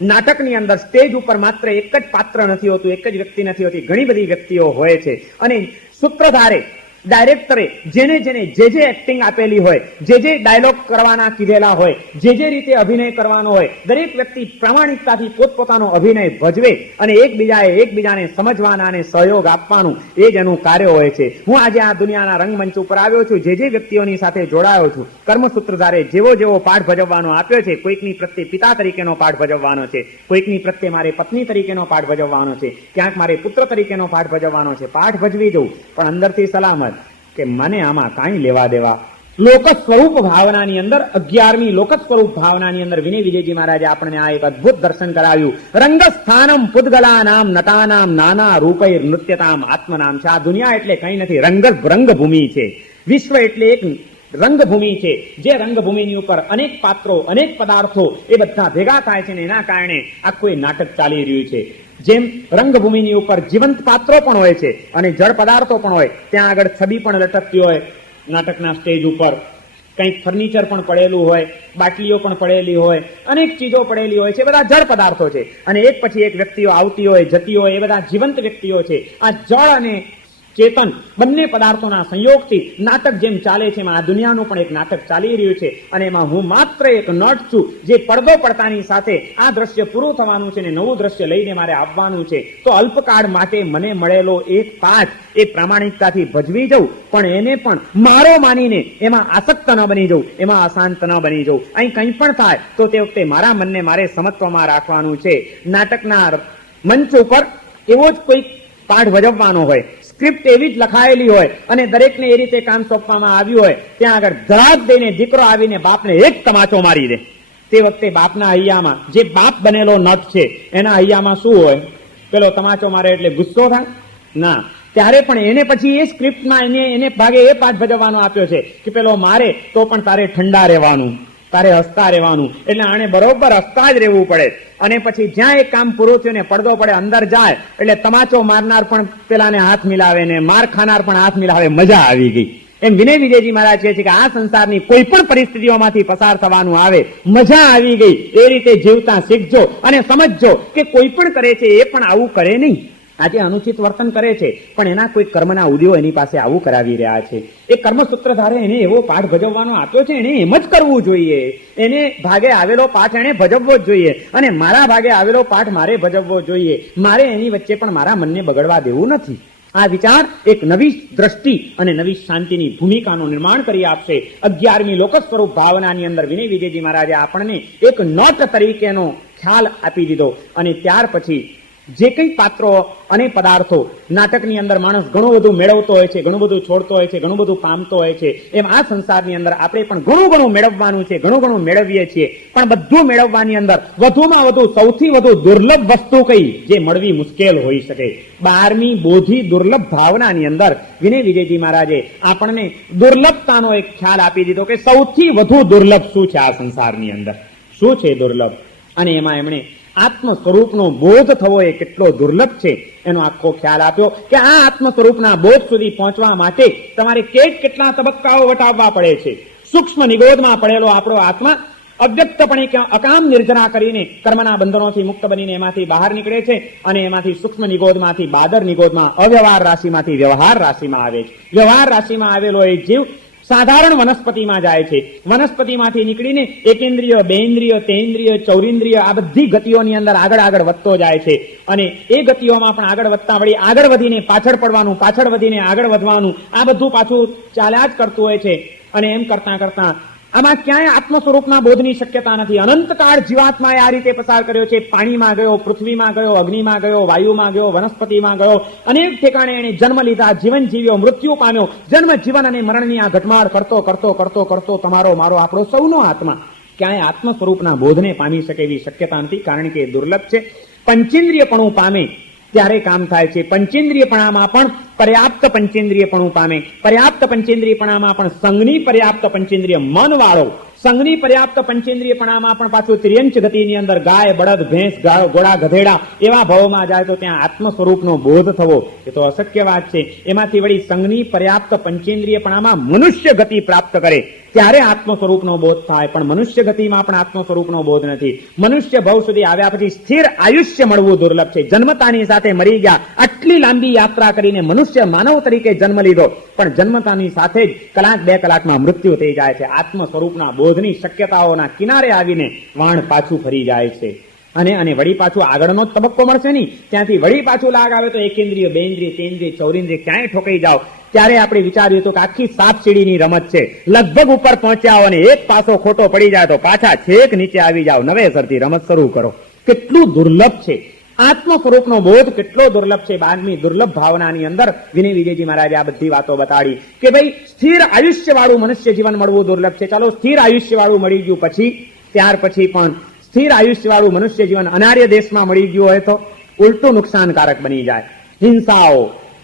નાટકની અંદર સ્ટેજ ઉપર માત્ર એક જ પાત્ર નથી હોતું, એક જ વ્યક્તિ નથી હોતી, ઘણી બધી વ્યક્તિઓ હોય છે. અને સૂત્રધારે, ડાયરેક્ટરે જેને જે એક્ટિંગ આપેલી હોય, જે ડાયલોગ કરવાના કીધેલા હોય, જે રીતે અભિનય કરવાનો હોય, દરેક વ્યક્તિ પ્રામાણિકતાથી પોતપોતાનો અભિનય ભજવે અને એકબીજાને સમજવાના અને સહયોગ આપવાનું એ જ એનું કાર્ય હોય છે. હું આજે આ દુનિયાના રંગમંચ ઉપર આવ્યો છું, જે વ્યક્તિઓની સાથે જોડાયો છું, કર્મસૂત્રધારે જેવો પાઠ ભજવવાનો આપ્યો છે, કોઈકની પ્રત્યે પિતા તરીકેનો પાઠ ભજવવાનો છે, કોઈકની પ્રત્યે મારે પત્ની તરીકેનો પાઠ ભજવવાનો છે, ક્યાંક મારે પુત્ર તરીકેનો પાઠ ભજવવાનો છે. પાઠ ભજવી જવું પણ અંદરથી સલામત કે મને આમાં કાંઈ લેવા દેવા. લોક સ્વરૂપ ભાવનાની અંદર 11મી લોક સ્વરૂપ ભાવનાની અંદર વિનય વિજયજી મહારાજે આપણને આ એક અદભુત દર્શન કરાવ્યું. રંગ સ્થાનમ પુદ્ગલાનામ નટાનામ નાના રૂપૈ નૃત્યતામ આત્મનામ છે. આ દુનિયા એટલે કંઈ નથી, રંગભૂમિ છે. વિશ્વ એટલે એક રંગભૂમિ છે, જે રંગભૂમિની ઉપર અનેક પાત્રો, અનેક પદાર્થો એ બધા ભેગા થાય છે ને એના કારણે આખું નાટક ચાલી રહ્યું છે. જેમ રંગભૂમિની ઉપર જીવંત પાત્રો પણ હોય છે અને જળ પદાર્થો પણ હોય, ત્યાં આગળ છબી પણ લટકતી હોય, નાટકના સ્ટેજ ઉપર કંઈક ફર્નિચર પણ પડેલું હોય, બાટલીઓ પણ પડેલી હોય, અનેક ચીજો પડેલી હોય છે, બધા જળ પદાર્થો છે. અને એક પછી એક વ્યક્તિઓ આવતી હોય, જતી હોય, એ બધા જીવંત વ્યક્તિઓ છે. આ જળ અને ચેતન બંને પદાર્થોના સંયોગથી નાટક જેમ ચાલે છે એમાં આ દુનિયાનું પણ એક નાટક ચાલી રહ્યું છે. અને એમાં હું માત્ર એક નટ છું, જે પડદો પડતાની સાથે આ દ્રશ્ય પૂરું થવાનું છે અને નવું દ્રશ્ય લઈને મારે આવવાનું છે. તો અલ્પકાળ માટે મને મળેલો એક પાઠ એ પ્રામાણિકતાથી ભજવી જવું, પણ એને પણ મારો માનીને એમાં આસક્ત ન બની જવું, એમાં અશાંત ન બની જવું. અહીં કંઈ પણ થાય તો તે વખતે મારા મનને મારે સમત્વમાં રાખવાનું છે. નાટકના મંચ ઉપર એવો જ કોઈ પાઠ ભજવવાનો હોય, સ્ક્રિપ્ટ એવી જ લખાયેલી હોય અને દરેકને એ રીતે કામ સોંપવામાં આવ્યું હોય, ત્યાં આગળ ધરાક દઈને દીકરો આવીને બાપને એક તમાચો મારી દે, તે વખતે બાપના હૈયામાં, જે બાપ બનેલો નટ છે એના હૈયામાં શું હોય? પેલો તમાચો મારે એટલે ગુસ્સો થાય? ના. ત્યારે પણ એને પછી એ સ્ક્રિપ્ટમાં એને ભાગે એ પાઠ ભજવવાનો આપ્યો છે કે પેલો મારે તો પણ તારે ઠંડા રહેવાનું, તારે હસતા રહેવાનું. એટલે આને બરોબર હસતા જ રહેવું પડે. અને પછી જ્યાં એક કામ પૂરું થયું ને પડદો પડે અંદર જાય એટલે તમાચો મારનાર પણ પેલાને હાથ મિલાવે ને માર ખાનાર પણ હાથ મિલાવે. મજા આવી ગઈ. એમ વિનય વિજયજી મહારાજ કહે છે કે આ સંસારની કોઈ પણ પરિસ્થિતિઓમાંથી પસાર થવાનું આવે, મજા આવી ગઈ. એ રીતે જીવતા શીખજો અને સમજજો કે કોઈ પણ કરે છે એ પણ આવું કરે નહીં. આજે અનુચિત વર્તન કરે છે પણ એના કોઈ કર્મના ઉદયો એની પાસે આવું કરાવી રહ્યા છે. એ કર્મસૂત્રધારે એને એવો પાઠ ભજવવાનો આપ્યો છે, એને એમ જ કરવું જોઈએ. એને ભાગે આવેલો પાઠ એને ભજવવો જ જોઈએ અને મારા ભાગે આવેલો પાઠ મારે ભજવવો જોઈએ. મારે એની વચ્ચે પણ મારા મનને બગડવા દેવું નથી. આ વિચાર એક નવી દ્રષ્ટિ અને નવી શાંતિની ભૂમિકાનું નિર્માણ કરી આપશે. 11મી લોક સ્વરૂપ ભાવનાની અંદર વિનય વિજયજી મહારાજે આપણને એક નોટ તરીકેનો ખ્યાલ આપી દીધો. અને ત્યાર પછી જે કંઈ પાત્રો અને પદાર્થો નાટકની અંદર માણસ ઘણું બધું મેળવતો હોય છે, ઘણું બધું છોડતો હોય છે, ઘણું બધું પામતો હોય છે, એમ આ સંસારની અંદર આપણે પણ ઘણું ઘણું મેળવવાનું છે, ઘણું ઘણું મેળવીએ છીએ. પણ બધું મેળવવાની અંદર વધુમાં વધુ સૌથી વધુ દુર્લભ વસ્તુ કઈ જે મળવી મુશ્કેલ હોઈ શકે? 12મી બોધી દુર્લભ ભાવનાની અંદર વિનય વિજયજી મહારાજે આપણને દુર્લભતાનો એક ખ્યાલ આપી દીધો કે સૌથી વધુ દુર્લભ શું છે આ સંસારની અંદર, શું છે દુર્લભ. અને એમાં એમણે આત્મ સ્વરૂપનો બોધ થવો એ કેટલો દુર્લભ છે એનો આખો ખ્યાલ આપ્યો કે આ આત્મ સ્વરૂપના બોધ સુધી પહોંચવા માટે તમારે કેટલા તબક્કાઓ વટાવવા પડે છે. સૂક્ષ્મ નિગોદમાં પડેલો આપણો આત્મા અવ્યક્તપણે અકામ નિર્જરા કરીને કર્મના બંધનોથી મુક્ત બનીને એમાંથી બહાર નીકળે છે અને એમાંથી સૂક્ષ્મ નિગોદમાંથી બાદર નિગોદમાં અવ્યવહાર રાશિમાંથી વ્યવહાર રાશિમાં આવે છે. વ્યવહાર રાશિમાં આવેલો એ જીવ સાધારણ વનસ્પતિમાં જાય છે. વનસ્પતિમાંથી નીકળીને એકેન્દ્રિય, બેન્દ્રિય, તેન્દ્રિય, ચૌરિન્દ્રિય આ બધી ગતિઓની અંદર આગળ વધતો જાય છે. અને એ ગતિઓમાં પણ આગળ વધતા વળી આગળ વધીને પાછળ પડવાનું, પાછળ વધીને આગળ વધવાનું, આ બધું પાછું ચાલ્યા જ કરતું હોય છે. અને એમ કરતા કરતા આમાં ક્યાંય આત્મ સ્વરૂપના બોધની શક્યતા નથી. અનંતકાળ જીવાત્માએ આ રીતે પસાર કર્યો છે. પાણીમાં ગયો, પૃથ્વીમાં ગયો, અગ્નિમાં ગયો, વાયુમાં ગયો, વનસ્પતિમાં ગયો, અનેક ઠેકાણે એને જન્મ લીધા, જીવન જીવ્યો, મૃત્યુ પામ્યો. જન્મ, જીવન અને મરણની આ ઘટમાળ કરતો તમારો મારો આપણો સૌનો આત્મા ક્યાંય આત્મ સ્વરૂપના બોધને પામી શકે એવી શક્યતા નથી, કારણ કે દુર્લભ છે. પંચેન્દ્રિયપણું પામે ત્યારે કામ થાય છે. પંચેન્દ્રિયપણામાં પણ પર્યાપ્ત પંચેન્દ્રિયપણું પામે. પર્યાપ્ત પંચેન્દ્રિયપણામાં પણ સંઘની પર્યાપ્ત પંચેન્દ્રિય મન વાળો, સંઘની પર્યાપ્ત પંચેન્દ્રિયપણામાં પણ પાછું ત્રિયંચ ગતિની અંદર ગાય, બળદ, ભેંસ, ઘોડા, ગધેડા એવા ભાવોમાં જાય તો ત્યાં આત્મ સ્વરૂપનો બોધ થવો એ તો અશક્ય વાત છે. એમાંથી વળી સંઘની પર્યાપ્ત પંચેન્દ્રિયપણામાં મનુષ્ય ગતિ પ્રાપ્ત કરે ત્યારે આત્મ સ્વરૂપનો બોધ થાય. પણ મનુષ્ય ગતિમાં પણ આત્મ સ્વરૂપનો બોધ નથી. મનુષ્ય ભાવ સુધી આવ્યા પછી સ્થિર આયુષ્ય મળવું દુર્લભ છે. જન્મતાની સાથે મરી ગયા, આટલી લાંબી યાત્રા કરીને મનુષ્ય માનવ તરીકે જન્મ લીધો, પણ જન્મતાની સાથે જ કલાક 2 કલાકમાં મૃત્યુ થઈ જાય છે. આત્મ સ્વરૂપના બોધની શક્યતાઓના કિનારે આવીને વાણ પાછું ફરી જાય છે. અને વળી પાછું આગળનો જ તબક્કો મળશે નહીં. ત્યાંથી વળી પાછું લાગ આવે તો એકેન્દ્રિય, બેન્દ્રિય, તેન્દ્રિય, ચૌરિન્દ્રિય ક્યાંય ઠોકાઈ જાવ ત્યારે આપણે વિચાર્યું હતું કે આખી સાપ સીડીની રમત છે. લગભગ ઉપર પહોંચ્યા અને એક પાસો ખોટો પડી જાય તો પાછા છેક નીચે આવી જાવ, નવેસરથી રમત શરૂ કરો. કેટલું દુર્લભ છે આત્મ સ્વરૂપનો બોધ, કેટલો દુર્લભ છે. 12મી દુર્લભ ભાવનાની અંદર વિનય વિજયજી મહારાજે આ બધી વાતો બતાડી કે ભાઈ સ્થિર આયુષ્ય વાળું મનુષ્ય જીવન મળવું દુર્લભ છે. ચાલો સ્થિર આયુષ્ય વાળું મળી ગયું, પછી ત્યાર પછી પણ સ્થિર આયુષ્ય વાળું મનુષ્ય જીવન અનાર્ય દેશમાં મળી ગયું હોય તો ઉલટું નુકસાનકારક બની જાય. હિંસાઓ,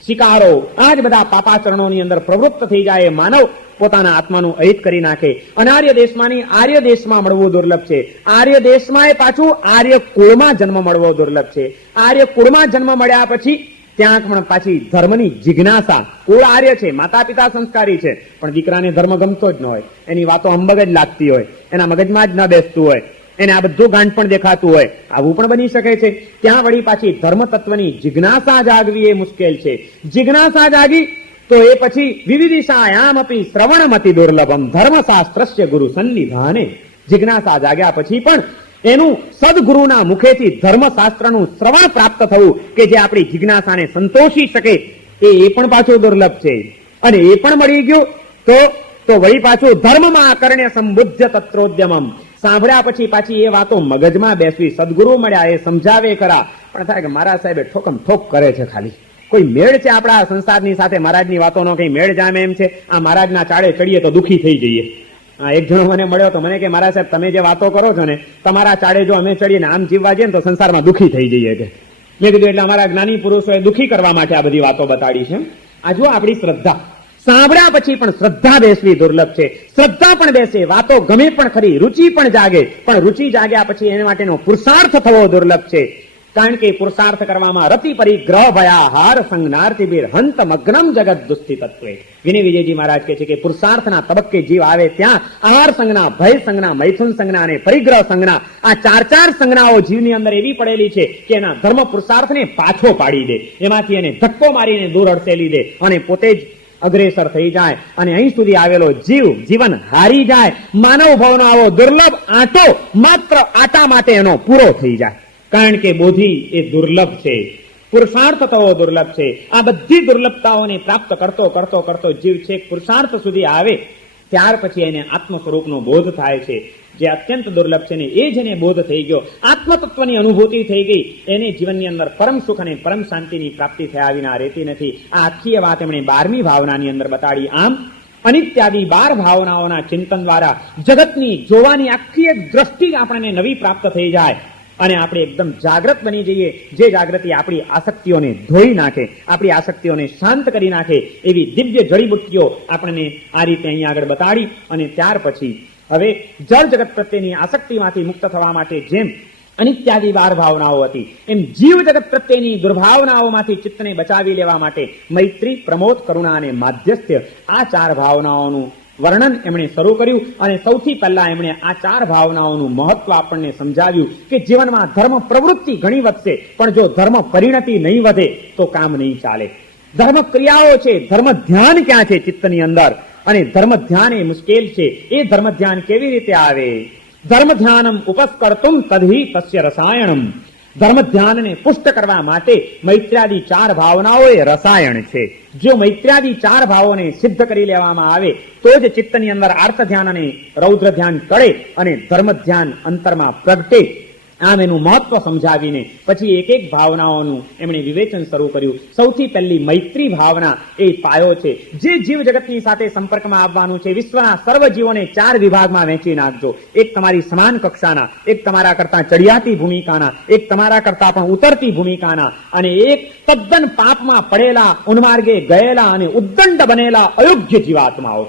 શિકારો, આ જ બધા પાપાચરણોની અંદર પ્રવૃત્ત થઈ જાય. માનવ પોતાના આત્માનું અહિત કરી નાખે. અનાર્ય દેશમાંની આર્ય દેશમાં મળવું દુર્લભ છે. આર્ય દેશમાં એ પાછું આર્ય કુળમાં જન્મ મળવો દુર્લભ છે. આર્ય કુળમાં જન્મ મળ્યા પછી ત્યાં પણ પાછી ધર્મની જિજ્ઞાસા. કુળ આર્ય છે, માતા પિતા સંસ્કારી છે, પણ દીકરાને ધર્મ ગમતો જ ન હોય, એની વાતો અંબગ જ લાગતી હોય, એના મગજમાં જ ન બેસતું હોય, એને આ બધું ગાંઠ પણ દેખાતું હોય, આવું પણ બની શકે છે. ત્યાં વળી પાછી ધર્મ તત્વની જિજ્ઞાસા જાગવી એ મુશ્કેલ છે. જિજ્ઞાસા જાગી તો એ પછી વિવિધિશાયામ અપી શ્રવણમતિ દુર્લભમ ધર્મશાસ્ત્રસ્ય ગુરુ સન્નિધાને. જિજ્ઞાસા જાગ્યા પછી પણ એનું સદગુરુના મુખેથી ધર્મશાસ્ત્રનું શ્રવણ પ્રાપ્ત થવું કે જે આપણી જિજ્ઞાસાને સંતોષી શકે એ પણ પાછું દુર્લભ છે. અને એ પણ મળી ગયું તો વળી પાછું ધર્મમાં કરણે સંબુદ્ધ તત્રોદ્યમમ. સાંભળ્યા પછી પાછી એ વાતો મગજમાં બેસવી. સદગુરુ મળ્યા, એ સમજાવે ખરા, પણ થાય કે મારા સાહેબે ઠોકમ ઠોક કરે છે, ખાલી કોઈ મેળ છે આપણા સંસારની સાથે? મહારાજની વાતોનો કઈ મેળ જામે એમ છે? આ મહારાજના ચાળે ચડીએ તો દુઃખી થઈ જઈએ. એક જણો મને મળ્યો તો મને કે મારા સાહેબ તમે જે વાતો કરો છો ને, તમારા ચાળે જો અમે ચડીએ ને આમ જીવવા જઈએ ને તો સંસારમાં દુઃખી થઈ જઈએ કે મેં કીધું એટલે અમારા જ્ઞાની પુરુષોએ દુઃખી કરવા માટે આ બધી વાતો બતાડી છે. આ જો આપણી શ્રદ્ધા, સાંભળ્યા પછી પણ શ્રદ્ધા બેસવી દુર્લભ છે. શ્રદ્ધા પણ બેસે, વાતો ગમે પણ ખરી, રુચિ પણ જાગે, પણ રુચિ જાગ્યા પછી એના માટેનો પુરુષાર્થ થવો દુર્લભ છે. કારણ કે પુરુષાર્થ કરવામાં રતિ પરિગ્રહ ભયાહાર સંજ્ઞાર્તિભીર હંત મગ્નમ જગત દુસ્થિતત્વે. વિનય વિજયજી મહારાજ કહે છે કે પુરુષાર્થના તબક્કે જીવ આવે ત્યાં આહાર સંજ્ઞા, ભય સંજ્ઞા, મૈથુન સંજ્ઞા અને પરિગ્રહ સંજ્ઞા, આ ચાર સંજ્ઞાઓ જીવની અંદર એવી પડેલી છે કે એના ધર્મ પુરુષાર્થને પાછો પાડી દે, એમાંથી એને ધક્કો મારીને દૂર હડસેલી દે અને પોતે જ અગ્રેસર થઈ જાય અને અહીં સુધી આવેલો જીવન હારી જાય. માનવ ભાવનો આવો દુર્લભ આંટો માત્ર આટા માટે એનો પૂરો થઈ જાય. કારણ કે બોધિ એ દુર્લભ છે, પુરુષાર્થ થવો દુર્લભ છે. આ બધી દુર્લભતાઓને પ્રાપ્ત કરતો કરતો કરતો જીવ છેક પુરુષાર્થ સુધી આવે ત્યાર પછી એને આત્મ સ્વરૂપનો બોધ થાય છે, જે અત્યંત દુર્લભ છે. ને એ જેને બોધ થઈ ગયો, આત્મતત્વની અનુભૂતિ થઈ ગઈ, એને જીવનની અંદર પરમ સુખ અને પરમ શાંતિની પ્રાપ્તિ થયા વિના રહેતી નથી. આ આખી વાત એમણે 12મી ભાવનાની અંદર બતાડી. આમ અનિત્યાદિ 12 ભાવનાઓના ચિંતન દ્વારા જગતની જોવાની આખી એક દ્રષ્ટિ આપણને નવી પ્રાપ્ત થઈ જાય અને આપણે એકદમ જાગૃત બની જઈએ. જે જાગૃતિ આપણી આસક્તિઓને ધોઈ નાખે, આપણી આસક્તિઓને શાંત કરી નાખે, એવી દિવ્ય જડીબુટ્ટીઓ આપણને આ રીતે અહીં આગળ બતાડી. અને ત્યાર પછી હવે જળ જગત પ્રત્યેની આસક્તિમાંથી મુક્ત થવા માટે જેમ અનિત્યાદિ 12 ભાવનાઓ હતી, એમ જીવ જગત પ્રત્યેની દુર્ભાવનાઓમાંથી ચિત્તને બચાવી લેવા માટે મૈત્રી, પ્રમોદ, કરુણા અને માધ્યસ્થ્ય, આ 4 ભાવનાઓનું વર્ણન એમણે શરૂ કર્યું. અને સૌથી પહેલા એમણે આ 4 ભાવનાઓનું મહત્વ આપણને સમજાવ્યું કે જીવનમાં ધર્મ પ્રવૃત્તિ ઘણી વધશે, પણ જો ધર્મ પરિણતિ નહીં વધે તો કામ નહીં ચાલે. ધર્મ ક્રિયાઓ છે, ધર્મ ધ્યાન ક્યાં છે ચિત્તની અંદર, અને ધર્મ ધ્યાન એ મુશ્કેલ છે. એ ધર્મ ધ્યાન કેવી રીતે આવે? ધર્મ ધ્યાનમ ઉપસ્કર્તુમ તદ્હિ તસ્ય રસાયણમ. ધર્મ ધ્યાનને પુષ્ટ કરવા માટે મૈત્ર્યાદિ 4 ભાવનાઓ એ રસાયણ છે. જો મૈત્ર્યાદિ 4 ભાવોને સિદ્ધ કરી લેવામાં આવે તો જ ચિત્તની અંદર આર્ત ધ્યાન અને રૌદ્ર ધ્યાન ટળે અને ધર્મ ધ્યાન અંતરમાં પ્રગટે. આમ એનું મહત્વ સમજાવીને પછી એક એક ભાવનાઓનું એમણે વિવેચન શરૂ કર્યું. સૌથી પહેલી મૈત્રી ભાવના એ પાયો છે. જે જીવ જગતની સાથે સંપર્કમાં આવવાનું છે, વિશ્વના સર્વ જીવોને 4 વિભાગમાં વહેંચી નાખજો. એક તમારી સમાન કક્ષાના, એક તમારા કરતા ચડિયાતી ભૂમિકાના, એક તમારા કરતા પણ ઉતરતી ભૂમિકાના, અને એક તદ્દન પાપમાં પડેલા, ઉન્માર્ગે ગયેલા અને ઉદ્દંડ બનેલા અયોગ્ય જીવાત્માઓ,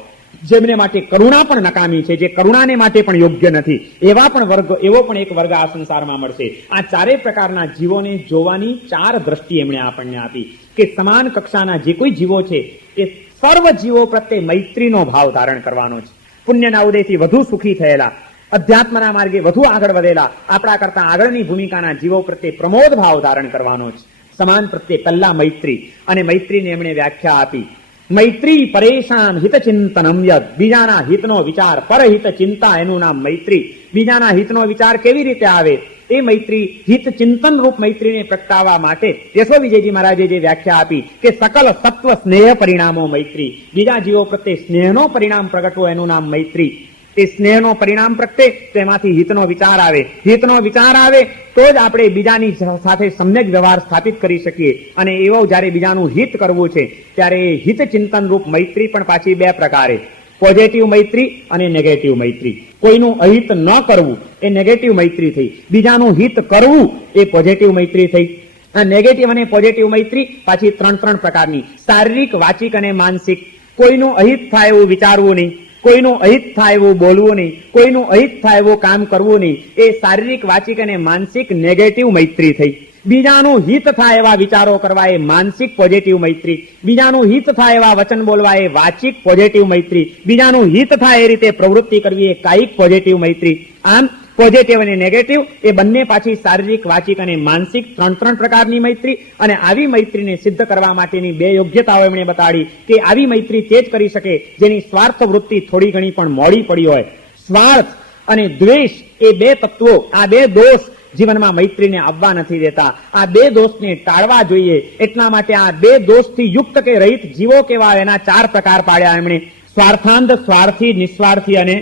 જેમને માટે કરુણા પણ નકામી છે, જે કરુણાને માટે પણ યોગ્ય નથી, એવા પણ વર્ગ, એવો પણ એક વર્ગ આ સંસારમાં મળશે. આ 4 પ્રકારના જીવોને જોવાની 4 દ્રષ્ટિ એમણે આપણને આપી કે સમાન કક્ષાના જે કોઈ જીવો છે એ સર્વ જીવો પ્રત્યે મૈત્રીનો ભાવ ધારણ કરવાનો છે. પુણ્યના ઉદયથી વધુ સુખી થયેલા, અધ્યાત્મના માર્ગે વધુ આગળ વધેલા, આપણા કરતા આગળની ભૂમિકાના જીવો પ્રત્યે પ્રમોદ ભાવ ધારણ કરવાનો છે. સમાન પ્રત્યે પહેલા મૈત્રી, અને મૈત્રીને એમણે વ્યાખ્યા આપી. મૈત્રી પરેશાન હિત ચિંતનમ યદ. બીજાના હિતનો વિચાર, પરહિત ચિંતા, એનું નામ મૈત્રી. બીજાના હિતનો વિચાર કેવી રીતે આવે? એ મૈત્રી, હિત ચિંતન રૂપ મૈત્રીને પ્રગટાવવા માટે યશો વિજયજી મહારાજે જે વ્યાખ્યા આપી કે સકલ સત્વ સ્નેહ પરિણામો મૈત્રી. બીજા જીવો પ્રત્યે સ્નેહનો પરિણામ પ્રગટવો, એનું નામ મૈત્રી. એ સ્નેહનો પરિણામ પ્રગટે તો એમાંથી હિતનો વિચાર આવે. હિતનો વિચાર આવે તો જ આપણે બીજાની સાથે સમ્યક વ્યવહાર સ્થાપિત કરી શકીએ. અને એવો જ્યારે બીજાનું હિત કરવું છે ત્યારે હિત ચિંતન રૂપ મૈત્રી પણ પાછી 2 પ્રકારે, પોઝિટિવ મૈત્રી અને નેગેટિવ મૈત્રી. કોઈનું અહિત ન કરવું એ નેગેટિવ મૈત્રી થઈ, બીજાનું હિત કરવું એ પોઝિટિવ મૈત્રી થઈ. આ નેગેટિવ અને પોઝિટિવ મૈત્રી પાછી 3 પ્રકારની, શારીરિક, વાચિક અને માનસિક. કોઈનું અહિત થાય એવું વિચારવું નહીં, કોઈનું અહિત થાય એવું બોલવું નહીં, કોઈનું અહિત થાય એવું કામ કરવું નહીં. એ શારીરિક, વાચિક અને માનસિક નેગેટિવ મૈત્રી થઈ. બીજાનું હિત થાય એવા વિચારો કરવા એ માનસિક પોઝિટિવ મૈત્રી. બીજાનું હિત થાય એવા વચન બોલવા એ વાચિક પોઝિટિવ મૈત્રી. બીજાનું હિત થાય એ રીતે પ્રવૃત્તિ કરવી એ કાયિક પોઝિટિવ મૈત્રી. આમ પોઝિટિવ અને નેગેટિવ એ બંને પાછી શારીરિક, વાચિક અને માનસિક 3 પ્રકારની મૈત્રી. અને આવી મૈત્રીને સિદ્ધ કરવા માટેની 2 યોગ્યતાઓ એમણે બતાડી કે આવી મૈત્રી તે જ કરી શકે જેની સ્વાર્થ વૃત્તિ થોડી ઘણી પણ મોડી પડી હોય. સ્વાર્થ અને દ્વેષ એ 2 તત્વો, આ 2 દોષ જીવનમાં મૈત્રીને આવવા નથી દેતા. આ 2 દોષને ટાળવા જોઈએ. એટલા માટે આ 2 દોષથી યુક્ત કે રહિત જીવો કેવા, એના 4 પ્રકાર પાડ્યા એમણે. સ્વાર્થાંધ, સ્વાર્થી, નિસ્વાર્થી અને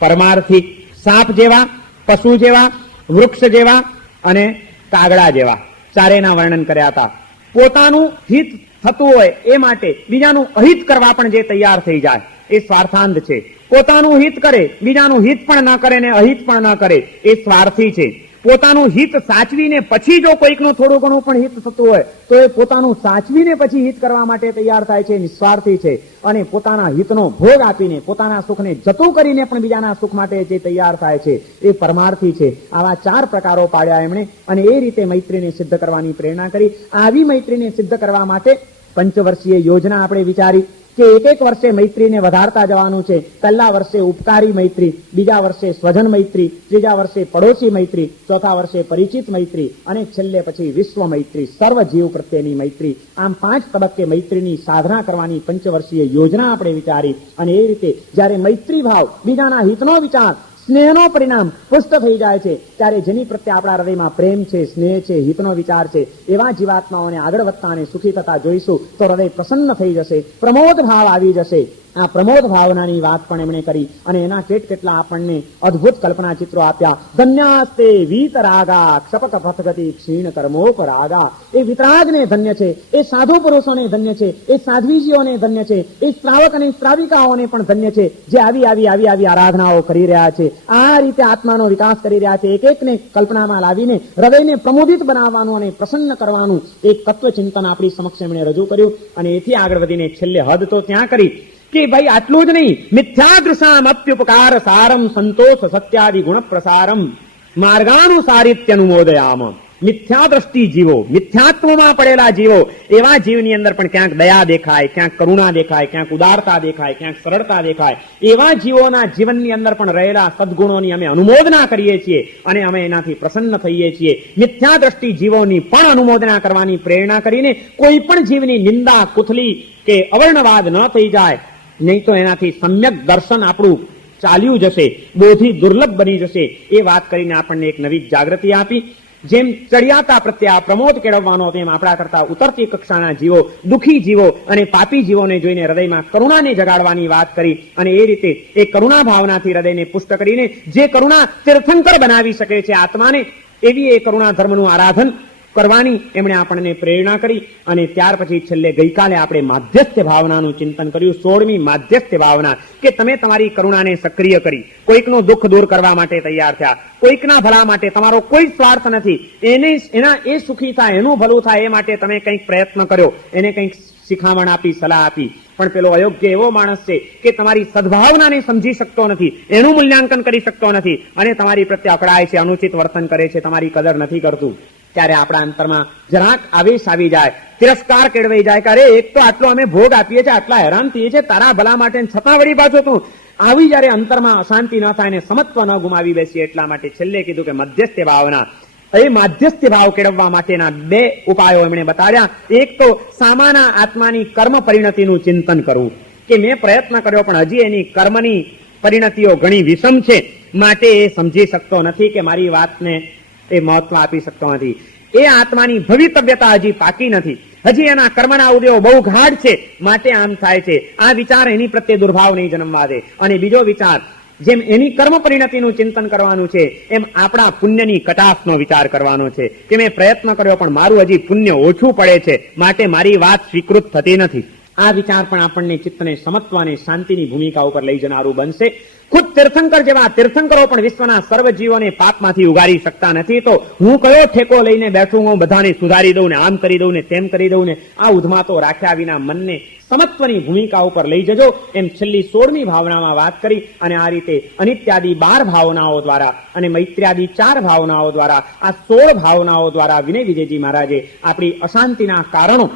પરમાર્થી. સાપ જેવા, પશુ જેવા, વૃક્ષ જેવા અને કાગડા જેવા 4ના વર્ણન કર્યા હતા. પોતાનું હિત થતું હોય એ માટે બીજાનું અહિત કરવા પણ જે તૈયાર થઈ જાય એ સ્વાર્થાંધ છે. પોતાનું હિત કરે, બીજાનું હિત પણ ન કરે ને અહિત પણ ન કરે એ સ્વાર્થી છે. પોતાનું હિત સાચવીને પછી જો કોઈકનું થોડું ઘણું પણ હિત થતું હોય તો એ પોતાનું સાચવીને પછી હિત કરવા માટે તૈયાર થાય છે, નિસ્વાર્થી છે. અને પોતાના હિતનો ભોગ આપીને પોતાના સુખને જતું કરીને પણ બીજાના સુખ માટે જે તૈયાર થાય છે એ પરમાર્થી છે. આવા 4 પ્રકારો પાડ્યા એમણે અને એ રીતે મૈત્રીને સિદ્ધ કરવાની પ્રેરણા કરી. આવી મૈત્રીને સિદ્ધ કરવા માટે પંચવર્ષીય યોજના આપણે વિચારી કે એક વર્ષે મૈત્રીને વધારતા જવાનું છે. પહેલા વર્ષે ઉપકારી મૈત્રી, બીજા વર્ષે સ્વજન મૈત્રી, ત્રીજા વર્ષે પડોશી મૈત્રી, ચોથા વર્ષે પરિચિત મૈત્રી અને છેલ્લે પછી વિશ્વ મૈત્રી, સર્વ જીવ પ્રત્યેની મૈત્રી. આમ 5 તબક્કે મૈત્રીની સાધના કરવાની પંચવર્ષીય યોજના આપણે વિચારી. અને એ રીતે જ્યારે મૈત્રી ભાવ, બીજાના હિતનો વિચાર, સ્નેહનો પરિણામ પુષ્ટ થઈ જાય છે ત્યારે જેની પ્રત્યે આપણા હૃદયમાં પ્રેમ છે, સ્નેહ છે, હિતનો વિચાર છે એવા જીવાત્માઓને આગળ વધતા અને સુખી થતા જોઈશું તો હૃદય પ્રસન્ન થઈ જશે, પ્રમોદ ભાવ આવી જશે. આ પ્રમોદ ભાવનાની વાત પણ એમણે કરી અને એના કેટલા આપણને અદ્ભુત કલ્પના ચિત્રો આપ્યા. ધન્યાસ્તે વીત રાગા ક્ષપક પથગતિ ક્ષીણ કર્મોપ રાગા. એ વિતરાગને ધન્ય છે, એ સાધુ પુરુષોને ધન્ય છે, એ સાધ્વીજીઓને ધન્ય છે, એ શ્રાવક અને શ્રાવિકાઓને પણ ધન્ય છે જે આવી આરાધનાઓ કરી રહ્યા છે, આ રીતે આત્માનો વિકાસ કરી રહ્યા છે. એક એકને કલ્પનામાં લાવીને હૃદયને પ્રમોદિત બનાવવાનું અને પ્રસન્ન કરવાનું એક તત્વચિંતન આપણી સમક્ષ એમણે રજૂ કર્યું. અને એથી આગળ વધીને છેલ્લે હદ તો ત્યાં કરી કે ભાઈ આટલું જ નહીં, મિથ્યાદૃશામ અપ્યુપકાર સારમ સંતોષ સત્યાદિ ગુણ પ્રસારમ માર્ગાનુસારિત્યનુમોદયામ. મિથ્યા દ્રષ્ટિ જીવો, મિથ્યાત્વમાં પડેલા જીવો, એવા જીવની અંદર પણ ક્યાંક દયા દેખાય, ક્યાંક કરુણા દેખાય, ક્યાંક ઉદારતા દેખાય, ક્યાંક સરળતા દેખાય, એવા જીવોના જીવનની અંદર પણ રહેલા સદગુણોની અમે અનુમોદના કરીએ છીએ અને અમે એનાથી પ્રસન્ન થઈએ છીએ. મિથ્યા દ્રષ્ટિ જીવોની પણ અનુમોદના કરવાની પ્રેરણા કરીને કોઈ પણ જીવની નિંદા, કુથલી કે અવર્ણવાદ ન થઈ જાય, નહીં તો એનાથી સમ્યક દર્શન આપણું ચાલ્યું જશે, બોધી દુર્લભ બની જશે. એ વાત કરીને આપણને એક નવી જાગૃતિ આપી. જેમ ચડિયાતા પ્રત્યે આ પ્રમોદ કેળવવાનો તેમ આપણા કરતા ઉતરતી કક્ષાના જીવો, દુઃખી જીવો અને પાપી જીવોને જોઈને હૃદયમાં કરુણાને જગાડવાની વાત કરી. અને એ રીતે એ કરુણા ભાવનાથી હૃદયને પુષ્ટ કરીને જે કરુણા તીર્થંકર બનાવી શકે છે આત્માને, એવી એ કરુણા ધર્મનું આરાધન કરવાની એમણે આપણને પ્રેરણા કરી. અને ત્યાર પછી છેલ્લે ગઈકાલે આપણે માધ્યસ્થ્ય ભાવનાનું ચિંતન કર્યું. 16મી માધ્યસ્થ્ય ભાવના કે તમે તમારી કરુણાને સક્રિય કરી, કોઈકનું દુઃખ દૂર કરવા માટે તૈયાર થયા, કોઈકના ભલા માટે, તમારો કોઈ સ્વાર્થ નથી, એ સુખી થાય, એનું ભલું થાય એ માટે તમે કંઈક પ્રયત્ન કર્યો, એને કંઈક શિખામણ આપી, સલાહ આપી. પણ પેલો અયોગ્ય એવો માણસ છે કે તમારી સદભાવનાને સમજી શકતો નથી, એનું મૂલ્યાંકન કરી શકતો નથી અને તમારી પ્રત્યે અકળાય છે, અનુચિત વર્તન કરે છે, તમારી કદર નથી કરતું. ત્યારે આપણા અંતરમાં જરાક આવેશ આવી જાય, તિરસ્કાર કેળવાઈ જાય કે અરે એક તો આટલો અમે ભોગ આપીએ છીએ, આટલા હેરાન થઈએ છીએ તારા ભલા માટે, છતાં વળી પાછો તું આવી. જયારે અંતરમાં અશાંતિ ન થાય ને સમત્વ ન ગુમાવી બેસીએ એટલા માટે છેલ્લે કીધું કે મધ્યસ્થ્ય ભાવના. એ માધ્યસ્થ્ય ભાવ કેળવવા માટેના 2 ઉપાયો એમણે બતાડ્યા. એક તો સામાના આત્માની કર્મ પરિણતિનું ચિંતન કરવું કે મેં પ્રયત્ન કર્યો પણ હજી એની કર્મની પરિણતિઓ ઘણી વિષમ છે, માટે એ સમજી શકતો નથી કે મારી વાતને એ મહત્વ આપી શકતો નથી. એ આત્માની ભવિતવ્યતા હજી પાકી નથી, હજી એના કર્મના ઉદયો બહુ ગાઢ છે, માટે આમ થાય છે. આ વિચાર એની પ્રત્યે દુર્ભાવ નહીં જન્મવા દે. અને બીજો વિચાર, જેમ એની કર્મ પરિણતિનું ચિંતન કરવાનું છે એમ આપણા પુણ્યની કટાશનો વિચાર કરવાનો છે કે મેં પ્રયત્ન કર્યો પણ મારું હજી પુણ્ય ઓછું પડે છે, માટે મારી વાત સ્વીકૃત થતી નથી. આ વિચાર પણ આપણને ચિત્તને સમત્વ અને શાંતિની ભૂમિકા ઉપર લઈ જનારું બનશે. ખુદ તીર્થંકર જેવા તીર્થંકરો પણ વિશ્વના સર્વ જીવોને પાપમાંથી ઉગારી શકતા નથી, તો હું કયો ઠેકો લઈને બેઠું, હું બધાને સુધારી દઉં ને આમ કરી દઉં ને તેમ કરી દઉં ને, આ ઉધમાતો રાખ્યા વિના મનને સમત્વની ભૂમિકા ઉપર લઈ જજો. એમ છેલ્લી 16મી ભાવનામાં વાત કરી. અને આ રીતે અનિત્યાદિ 12 ભાવનાઓ દ્વારા અને મૈત્ર્યાદિ 4 ભાવનાઓ દ્વારા, આ 16 ભાવનાઓ દ્વારા વિનય વિજયજી મહારાજે આપણી અશાંતિના કારણો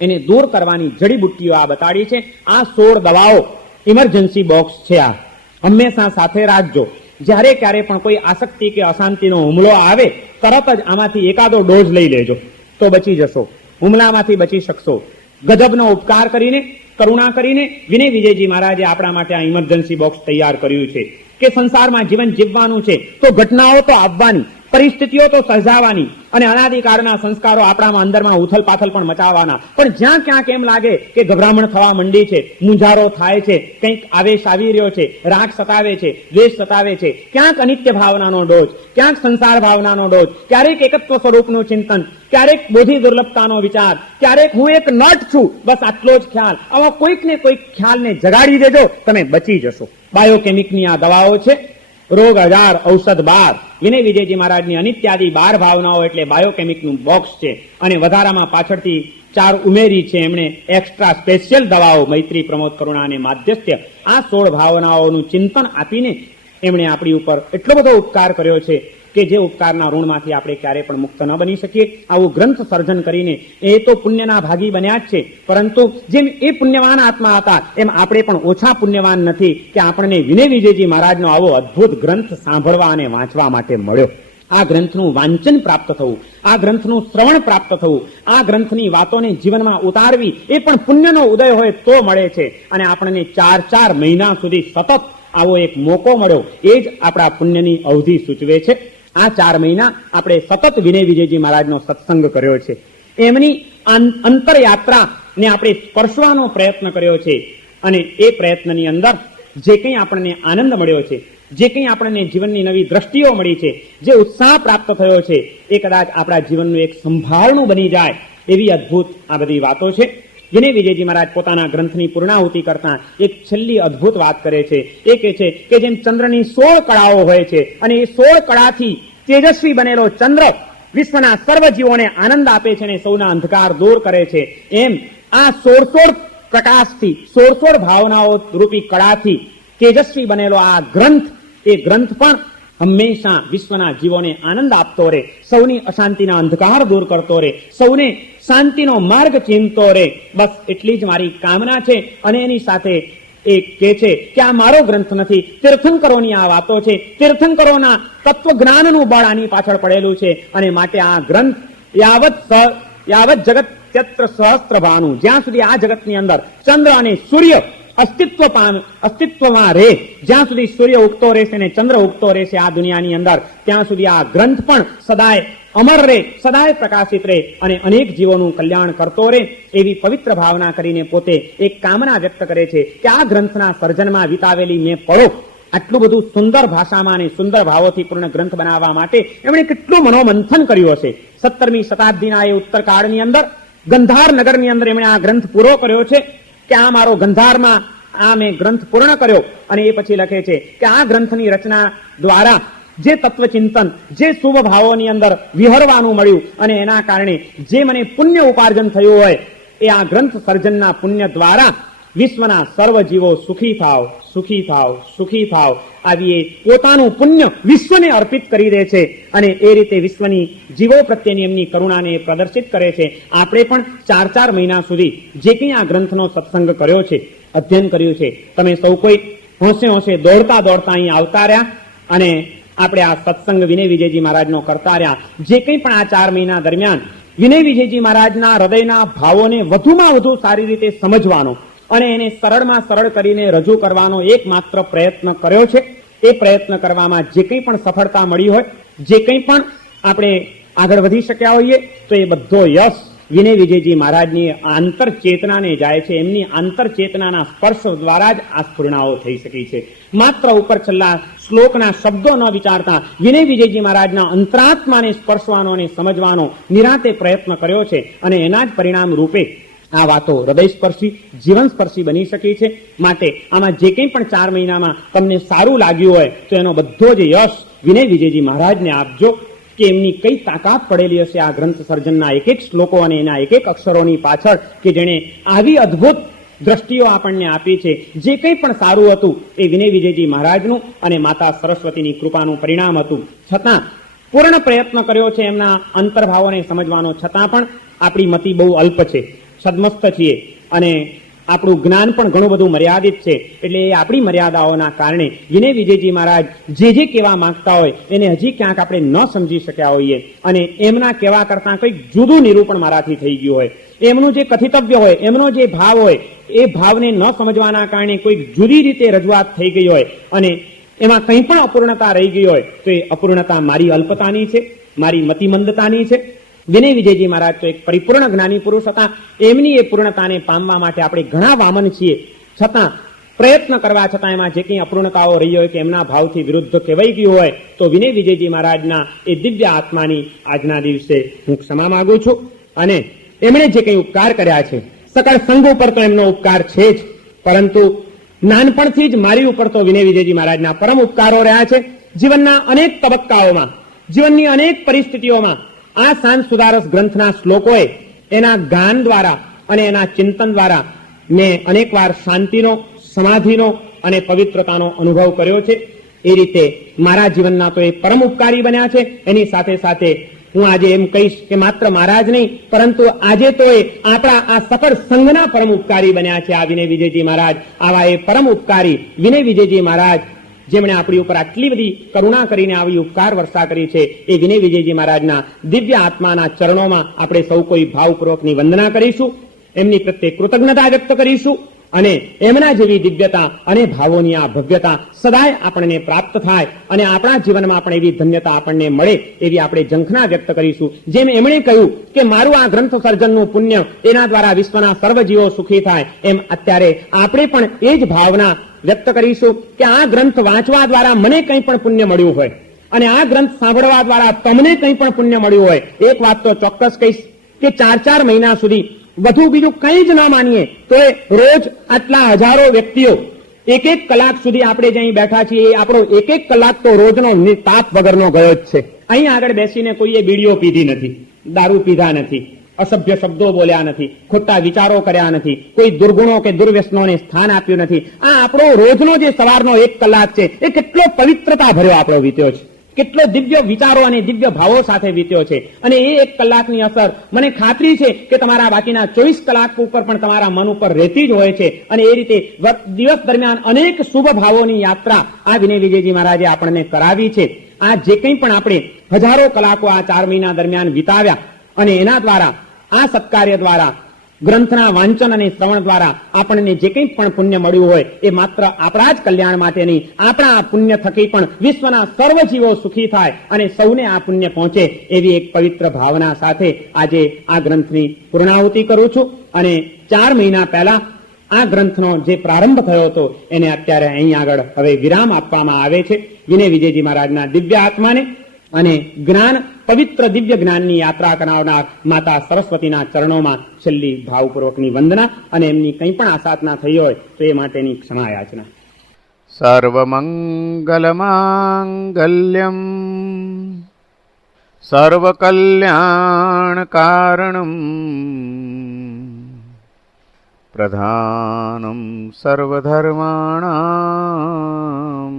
એને દૂર કરવાની જડીબુટ્ટીઓ આ બતાડી છે. આ 16 દવાઓ ઇમરજન્સી બોક્સ છે, આ હંમેશા સાથે રાખજો. જ્યારે ક્યારે પણ કોઈ આસક્તિ કે અશાંતિનો હુમલો આવે, તરત જ આમાંથી એકાદો ડોઝ લઈ લેજો તો બચી જશો, હુમલામાંથી બચી શકશો. ગજબનો ઉપકાર કરીને, કરુણા કરીને વિનય વિજયજી મહારાજે આપણા માટે આ ઇમરજન્સી બોક્સ તૈયાર કર્યું છે કે સંસારમાં જીવન જીવવાનું છે તો ઘટનાઓ તો આવવાની, પરિસ્થિતિઓ તો સર્જાવાની અને અનાદિકાળના સંસ્કારો આપણામાં અંદરમાં ઉથલ પાથલ પણ મચાવવાના. પણ જ્યાં ક્યાંક એમ લાગે કે ગભરામણ થવા માંડી છે, મૂંઝારો થાય છે, કંઈક આવેશ આવી રહ્યો છે, રાગ સતાવે છે, દ્વેષ સતાવે છે, ક્યાંક અનિત્ય ભાવનાનો ડોઝ, ક્યાંક સંસાર ભાવનાનો ડોઝ, ક્યારેક એકત્વ સ્વરૂપનું ચિંતન, ક્યારેક બોધી દુર્લભતાનો વિચાર, ક્યારેક હું એક નટ છું, બસ આટલો જ ખ્યાલ. આવા કોઈક ને કોઈક ખ્યાલને જગાડી દેજો, તમે બચી જશો. બાયોકેમિકની આ દવાઓ છે. રોગ, હજાર, ઔષધ 12 વિનય વિજયજી મહારાજની અનિત્યાદિ 12 ભાવનાઓ એટલે બાયોકેમિકનું બોક્સ છે, અને વધારામાં પાછળથી 4 ઉમેરી છે એમણે એક્સ્ટ્રા સ્પેશિયલ દવાઓ, મૈત્રી, પ્રમોદ, કરુણા અને માધ્યસ્થ્ય. આ 16 ભાવનાઓનું ચિંતન આપીને એમણે આપણી ઉપર એટલો બધો ઉપકાર કર્યો છે કે જે ઉપકારના ઋણમાંથી આપણે ક્યારે પણ મુક્ત ન બની શકીએ. આવું ગ્રંથ સર્જન કરીને એ તો પુણ્યના ભાગી બન્યા જ છે, પરંતુ જેમ એ પુણ્યવાન આત્મા હતા એમ આપણે પણ ઓછા પુણ્યવાન નથી કે આપણને વિનય વિજયજી મહારાજનો આવો અદ્ભુત ગ્રંથ સાંભળવા અને વાંચવા માટે મળ્યો. આ ગ્રંથનું વાંચન પ્રાપ્ત થવું, આ ગ્રંથનું શ્રવણ પ્રાપ્ત થવું, આ ગ્રંથની વાતોને જીવનમાં ઉતારવી, એ પણ પુણ્યનો ઉદય હોય તો મળે છે. અને આપણને 4 મહિના સુધી સતત આવો એક મોકો મળ્યો, એ જ આપણા પુણ્યની અવધિ સૂચવે છે. આ 4 મહિના આપણે સતત વિનય વિજયજી મહારાજનો સત્સંગ કર્યો છે. એમની અંતરયાત્રાને આપણે સ્પર્શવાનો પ્રયત્ન કર્યો છે, અને એ પ્રયત્નની અંદર જે કંઈ આપણને આનંદ મળ્યો છે, જે કંઈ આપણને જીવનની નવી દ્રષ્ટિઓ મળી છે, જે ઉત્સાહ પ્રાપ્ત થયો છે, એ કદાચ આપણા જીવનનું એક સંભાળનું બની જાય એવી અદ્ભુત આ બધી વાતો છે. વિનય વિજયજી મહારાજ પોતાના ગ્રંથની પૂર્ણાહુતિ કરતા એક છેલ્લી અદ્ભુત વાત કરે છે. એ કહે છે કે જેમ ચંદ્રની 16 કળાઓ હોય છે, અને એ 16 કળાથી તેજસ્વી બનેલો ચંદ્ર વિશ્વના સર્વ જીવોને આનંદ આપે છે અને સૌના અંધકાર દૂર કરે છે, એમ આ 16 પ્રકાશથી, 16 ભાવનાઓ રૂપી કળાથી તેજસ્વી બનેલો આ ગ્રંથ, એ ગ્રંથ પણ હંમેશા વિશ્વના જીવોને આનંદ આપતો રહે, સૌની અશાંતિના અંધકાર દૂર કરતો રહે, સૌને શાંતિનો માર્ગ ચીંધતો રહે. બસ એટલી જ મારી કામના છે. અને એની સાથે એ કહે છે કે આ મારો ગ્રંથ નથી, તીર્થંકરોની આ વાતો છે. તીર્થંકરોના તત્વજ્ઞાનનું બળ આની પાછળ પડેલું છે, અને માટે આ ગ્રંથ યાવત જગત ત્યત્ર સહસ્ત્રભાનું, જ્યાં સુધી આ જગતની અંદર ચંદ્ર અને સૂર્ય અસ્તિત્વમાં રહે, જ્યાં સુધી સૂર્ય ઉગતો રહેશે ને ચંદ્ર ઉગતો રહેશે આ દુનિયાની અંદર, ત્યાં સુધી આ ગ્રંથ પણ સદાય અમર રહે, સદાય પ્રકાશિત રહે અને અનેક જીવોનું કલ્યાણ કરતો રહે, એવી પવિત્ર ભાવના કરીને પોતે એક કામના વ્યક્ત કરે છે કે આ ગ્રંથના સર્જનમાં વિતાવેલી મેં પળો, આટલું બધું સુંદર ભાષામાં અને સુંદર ભાવોથી પૂર્ણ ગ્રંથ બનાવવા માટે એમણે કેટલું મનોમંથન કર્યું હશે. 17મી શતાબ્દીના એ ઉત્તરકાળની અંદર ગંધાર નગરની અંદર એમણે આ ગ્રંથ પૂરો કર્યો છે કે આ મારો ગંધારમાં આ મેં ગ્રંથ પૂર્ણ કર્યો. અને એ પછી લખે છે કે આ ગ્રંથની રચના દ્વારા જે તત્વચિંતન, જે શુભ ભાવોની અંદર વિહરવાનું મળ્યું, અને એના કારણે જે મને પુણ્ય ઉપાર્જન થયું હોય, એ આ ગ્રંથ સર્જનના પુણ્ય દ્વારા વિશ્વના સર્વ જીવો સુખી થાવ, સુખી થાવ, સુખી થાવ, આવી પોતાનું પુણ્ય વિશ્વને અર્પિત કરી દે છે. અને એ રીતે વિશ્વની જીવો પ્રત્યેની એમની કરુણાને પ્રદર્શિત કરે છે. આપણે પણ 4 મહિના સુધી જે કંઈ આ ગ્રંથનો સત્સંગ કર્યો છે, અધ્યયન કર્યું છે, તમે સૌ કોઈ હોંશે દોડતા અહીં આવતા રહ્યા, અને આપણે આ સત્સંગ વિનય વિજયજી મહારાજનો કરતા રહ્યા. જે કંઈ પણ આ 4 મહિના દરમિયાન વિનય વિજયજી મહારાજના હૃદયના ભાવોને વધુમાં વધુ સારી રીતે સમજવાનો અને એને સરળમાં સરળ કરીને રજૂ કરવાનો એકમાત્ર પ્રયત્ન કર્યો છે. એ પ્રયત્ન કરવામાં જે કંઈ પણ સફળતા મળી હોય, જે કંઈ પણ આપણે આગળ વધી શક્યા હોઈએ, તો એ બધો યશ વિનય વિજયજી મહારાજની આંતર ચેતનાને જાય છે. એમની આંતર ચેતનાના સ્પર્શ દ્વારા જ આ સ્ફુરણાઓ થઈ શકી છે. માત્ર ઉપર છેલ્લા શ્લોકના શબ્દો ન વિચારતા વિનય વિજયજી મહારાજના અંતરાત્માને સ્પર્શવાનો અને સમજવાનો નિરાંતે પ્રયત્ન કર્યો છે, અને એના જ પરિણામ રૂપે આ વાતો હૃદયસ્પર્શી, જીવનસ્પર્શી બની શકી છે. માટે આમાં જે કંઈ પણ 4 મહિનામાં તમને સારું લાગ્યું હોય, તો એનો બધો જ યશ વિનય વિજયજી મહારાજને આપજો કે એમની કઈ તાકાત પડેલી હશે આ ગ્રંથ સર્જનના એક શ્લોકો અને એના એક અક્ષરોની પાછળ, કે જેણે આવી અદ્ભુત દ્રષ્ટિઓ આપણને આપી છે. જે કંઈ પણ સારું હતું એ વિનય વિજયજી મહારાજનું અને માતા સરસ્વતીની કૃપાનું પરિણામ હતું. છતાં પૂર્ણ પ્રયત્ન કર્યો છે એમના અંતર્ભાવોને સમજવાનો, છતાં પણ આપણી મતિ બહુ અલ્પ છે, સદમસ્ત છીએ, અને આપણું જ્ઞાન પણ ઘણું બધું મર્યાદિત છે. એટલે એ આપણી મર્યાદાઓના કારણે વિનય વિજયજી મહારાજ જે કહેવા માંગતા હોય એને હજી ક્યાંક આપણે ન સમજી શક્યા હોઈએ, અને એમના કહેવા કરતાં કંઈક જુદું નિરૂપણ મારાથી થઈ ગયું હોય. એમનું જે કથિતવ્ય હોય, એમનો જે ભાવ હોય, એ ભાવને ન સમજવાના કારણે કોઈક જુદી રીતે રજૂઆત થઈ ગઈ હોય, અને એમાં કંઈ પણ અપૂર્ણતા રહી ગઈ હોય, તો એ અપૂર્ણતા મારી અલ્પતાની છે, મારી મતિમંદતાની છે. વિનય વિજયજી મહારાજ તો એક પરિપૂર્ણ જ્ઞાની પુરુષ હતા. એમની એ પૂર્ણતાને પામવા માટે આપણે ઘણા વામન છીએ, છતાં પ્રયત્ન કરવા છતાં એમાં જે કંઈ અપૂર્ણતાઓ રહી હોય કે એમના ભાવથી વિરુદ્ધ કહેવાઈ ગયું હોય, તો વિનય વિજયજી મહારાજના એ દિવ્ય આત્માની આજના દિવસે હું ક્ષમા માંગુ છું. અને એમણે જે કંઈ ઉપકાર કર્યા છે, સકળ સંઘ ઉપર તો એમનો ઉપકાર છે જ, પરંતુ નાનપણથી જ મારી ઉપર તો વિનય વિજયજી મહારાજના પરમ ઉપકારો રહ્યા છે. જીવનના અનેક તબક્કાઓમાં, જીવનની અનેક પરિસ્થિતિઓમાં આ શાંત સુધારસ ગ્રંથના શ્લોકોએ એના ગાન દ્વારા અને એના ચિંતન દ્વારા મેં અનેકવાર શાંતિનો, સમાધિનો અને પવિત્રતાનો અનુભવ કર્યો છે. એ રીતે મારા જીવનના તો એ પરમ ઉપકારી બન્યા છે. એની સાથે સાથે હું આજે એમ કહીશ કે માત્ર મારા જ નહીં, પરંતુ આજે તો એ આપણા આ સફળ સંઘના પરમ ઉપકારી બન્યા છે આ વિનય વિજયજી મહારાજ. આવા એ પરમ ઉપકારી વિનય વિજયજી મહારાજ, જેમણે આપણી ઉપર આટલી બધી કરુણા કરીને આવી ઉપકાર વર્ષા કરી છે, એ વિનય વિજયજી મહારાજના દિવ્ય આત્માના ચરણોમાં આપણે સૌ કોઈ ભાવપૂર્વકની વંદના કરીશું, એમની પ્રત્યે કૃતજ્ઞતા વ્યક્ત કરીશું અને એમના જેવી દિવ્યતા અને ભાવોની આ ભવ્યતા સદાય આપણને પ્રાપ્ત થાય અને આપણા જીવનમાં પણ એવી ધન્યતા આપણને મળે એવી આપણે ઝંખના વ્યક્ત કરીશું. જેમ એમણે કહ્યું કે મારું આ ગ્રંથ સર્જનનું પુણ્ય, એના દ્વારા વિશ્વના સર્વ જીવો સુખી થાય, એમ અત્યારે આપણે પણ એ જ ભાવના વ્યક્ત કરીશું કે આ ગ્રંથ વાંચવા દ્વારા મને કંઈ પણ પુણ્ય મળ્યું હોય અને આ ગ્રંથ સાંભળવા દ્વારા તમને કંઈ પણ પુણ્ય મળ્યું હોય, એક વાત તો ચોક્કસ કહીશ કે 4 મહિના સુધી વધુ બીજું કંઈ જ ન માનીએ તો એ રોજ આટલા હજારો વ્યક્તિઓ 1 કલાક સુધી આપણે જ્યાં બેઠા છીએ, એ આપણો 1 કલાક તો રોજનો તાપ વગરનો ગયો જ છે. અહીં આગળ બેસીને કોઈએ બીડીઓ પીધી નથી, દારૂ પીધા નથી, અસભ્ય શબ્દો બોલ્યા નથી, ખોટા વિચારો કર્યા નથી, કોઈ દુર્ગુણો કે દુર્વ્યસનોને સ્થાન આપ્યું નથી. આ આપણો રોજનો જે સવારનો 1 કલાક છે, એ કેટલો પવિત્રતા ભર્યો આપણો વીત્યો છે, કેટલો દિવ્ય વિચારો અને દિવ્ય ભાવો સાથે વીત્યો છે. અને એ 1 કલાકની અસર મને ખાતરી છે કે તમારા બાકીના 24 કલાક ઉપર પણ તમારા મન ઉપર રહેતી જ હોય છે. અને એ રીતે દિવસ દરમિયાન અનેક શુભ ભાવોની યાત્રા આ વિનય વિજયજી મહારાજે આપણને કરાવી છે. આ જે કંઈ પણ આપણે હજારો કલાકો આ 4 મહિના દરમિયાન વિતાવ્યા અને એના દ્વારા આ સત્કાર્ય દ્વારા ગ્રંથના વાંચન અને શ્રવણ દ્વારા આપણને જે કંઈ પણ પુણ્ય મળ્યું હોય, એ માત્ર આપણા જ કલ્યાણ માટે નહીં, આપણા આ પુણ્ય થકી પણ વિશ્વના સર્વ જીવો સુખી થાય અને સૌને આ પુણ્ય પહોંચે એવી એક પવિત્ર ભાવના સાથે આજે આ ગ્રંથની પૂર્ણાહુતિ કરું છું. અને 4 મહિના પહેલા આ ગ્રંથનો જે પ્રારંભ થયો હતો એને અત્યારે અહીં આગળ હવે વિરામ આપવામાં આવે છે. વિનય વિજયજી મહારાજના દિવ્ય આત્માને અને જ્ઞાન, પવિત્ર દિવ્ય જ્ઞાનની યાત્રા કરાવનાર માતા સરસ્વતીના ચરણોમાં છેલ્લી ભાવપૂર્વકની વંદના અને એમની કંઈ પણ આસાધના થઈ હોય તો એ માટેની ક્ષમા યાચના. સર્વમંગલમાંગલ્યમ સર્વકલ્યાણકારણમ પ્રધાનમ સર્વધર્માણામ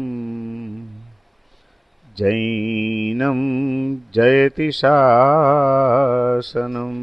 જૈનમ જયતિ શાસનમ.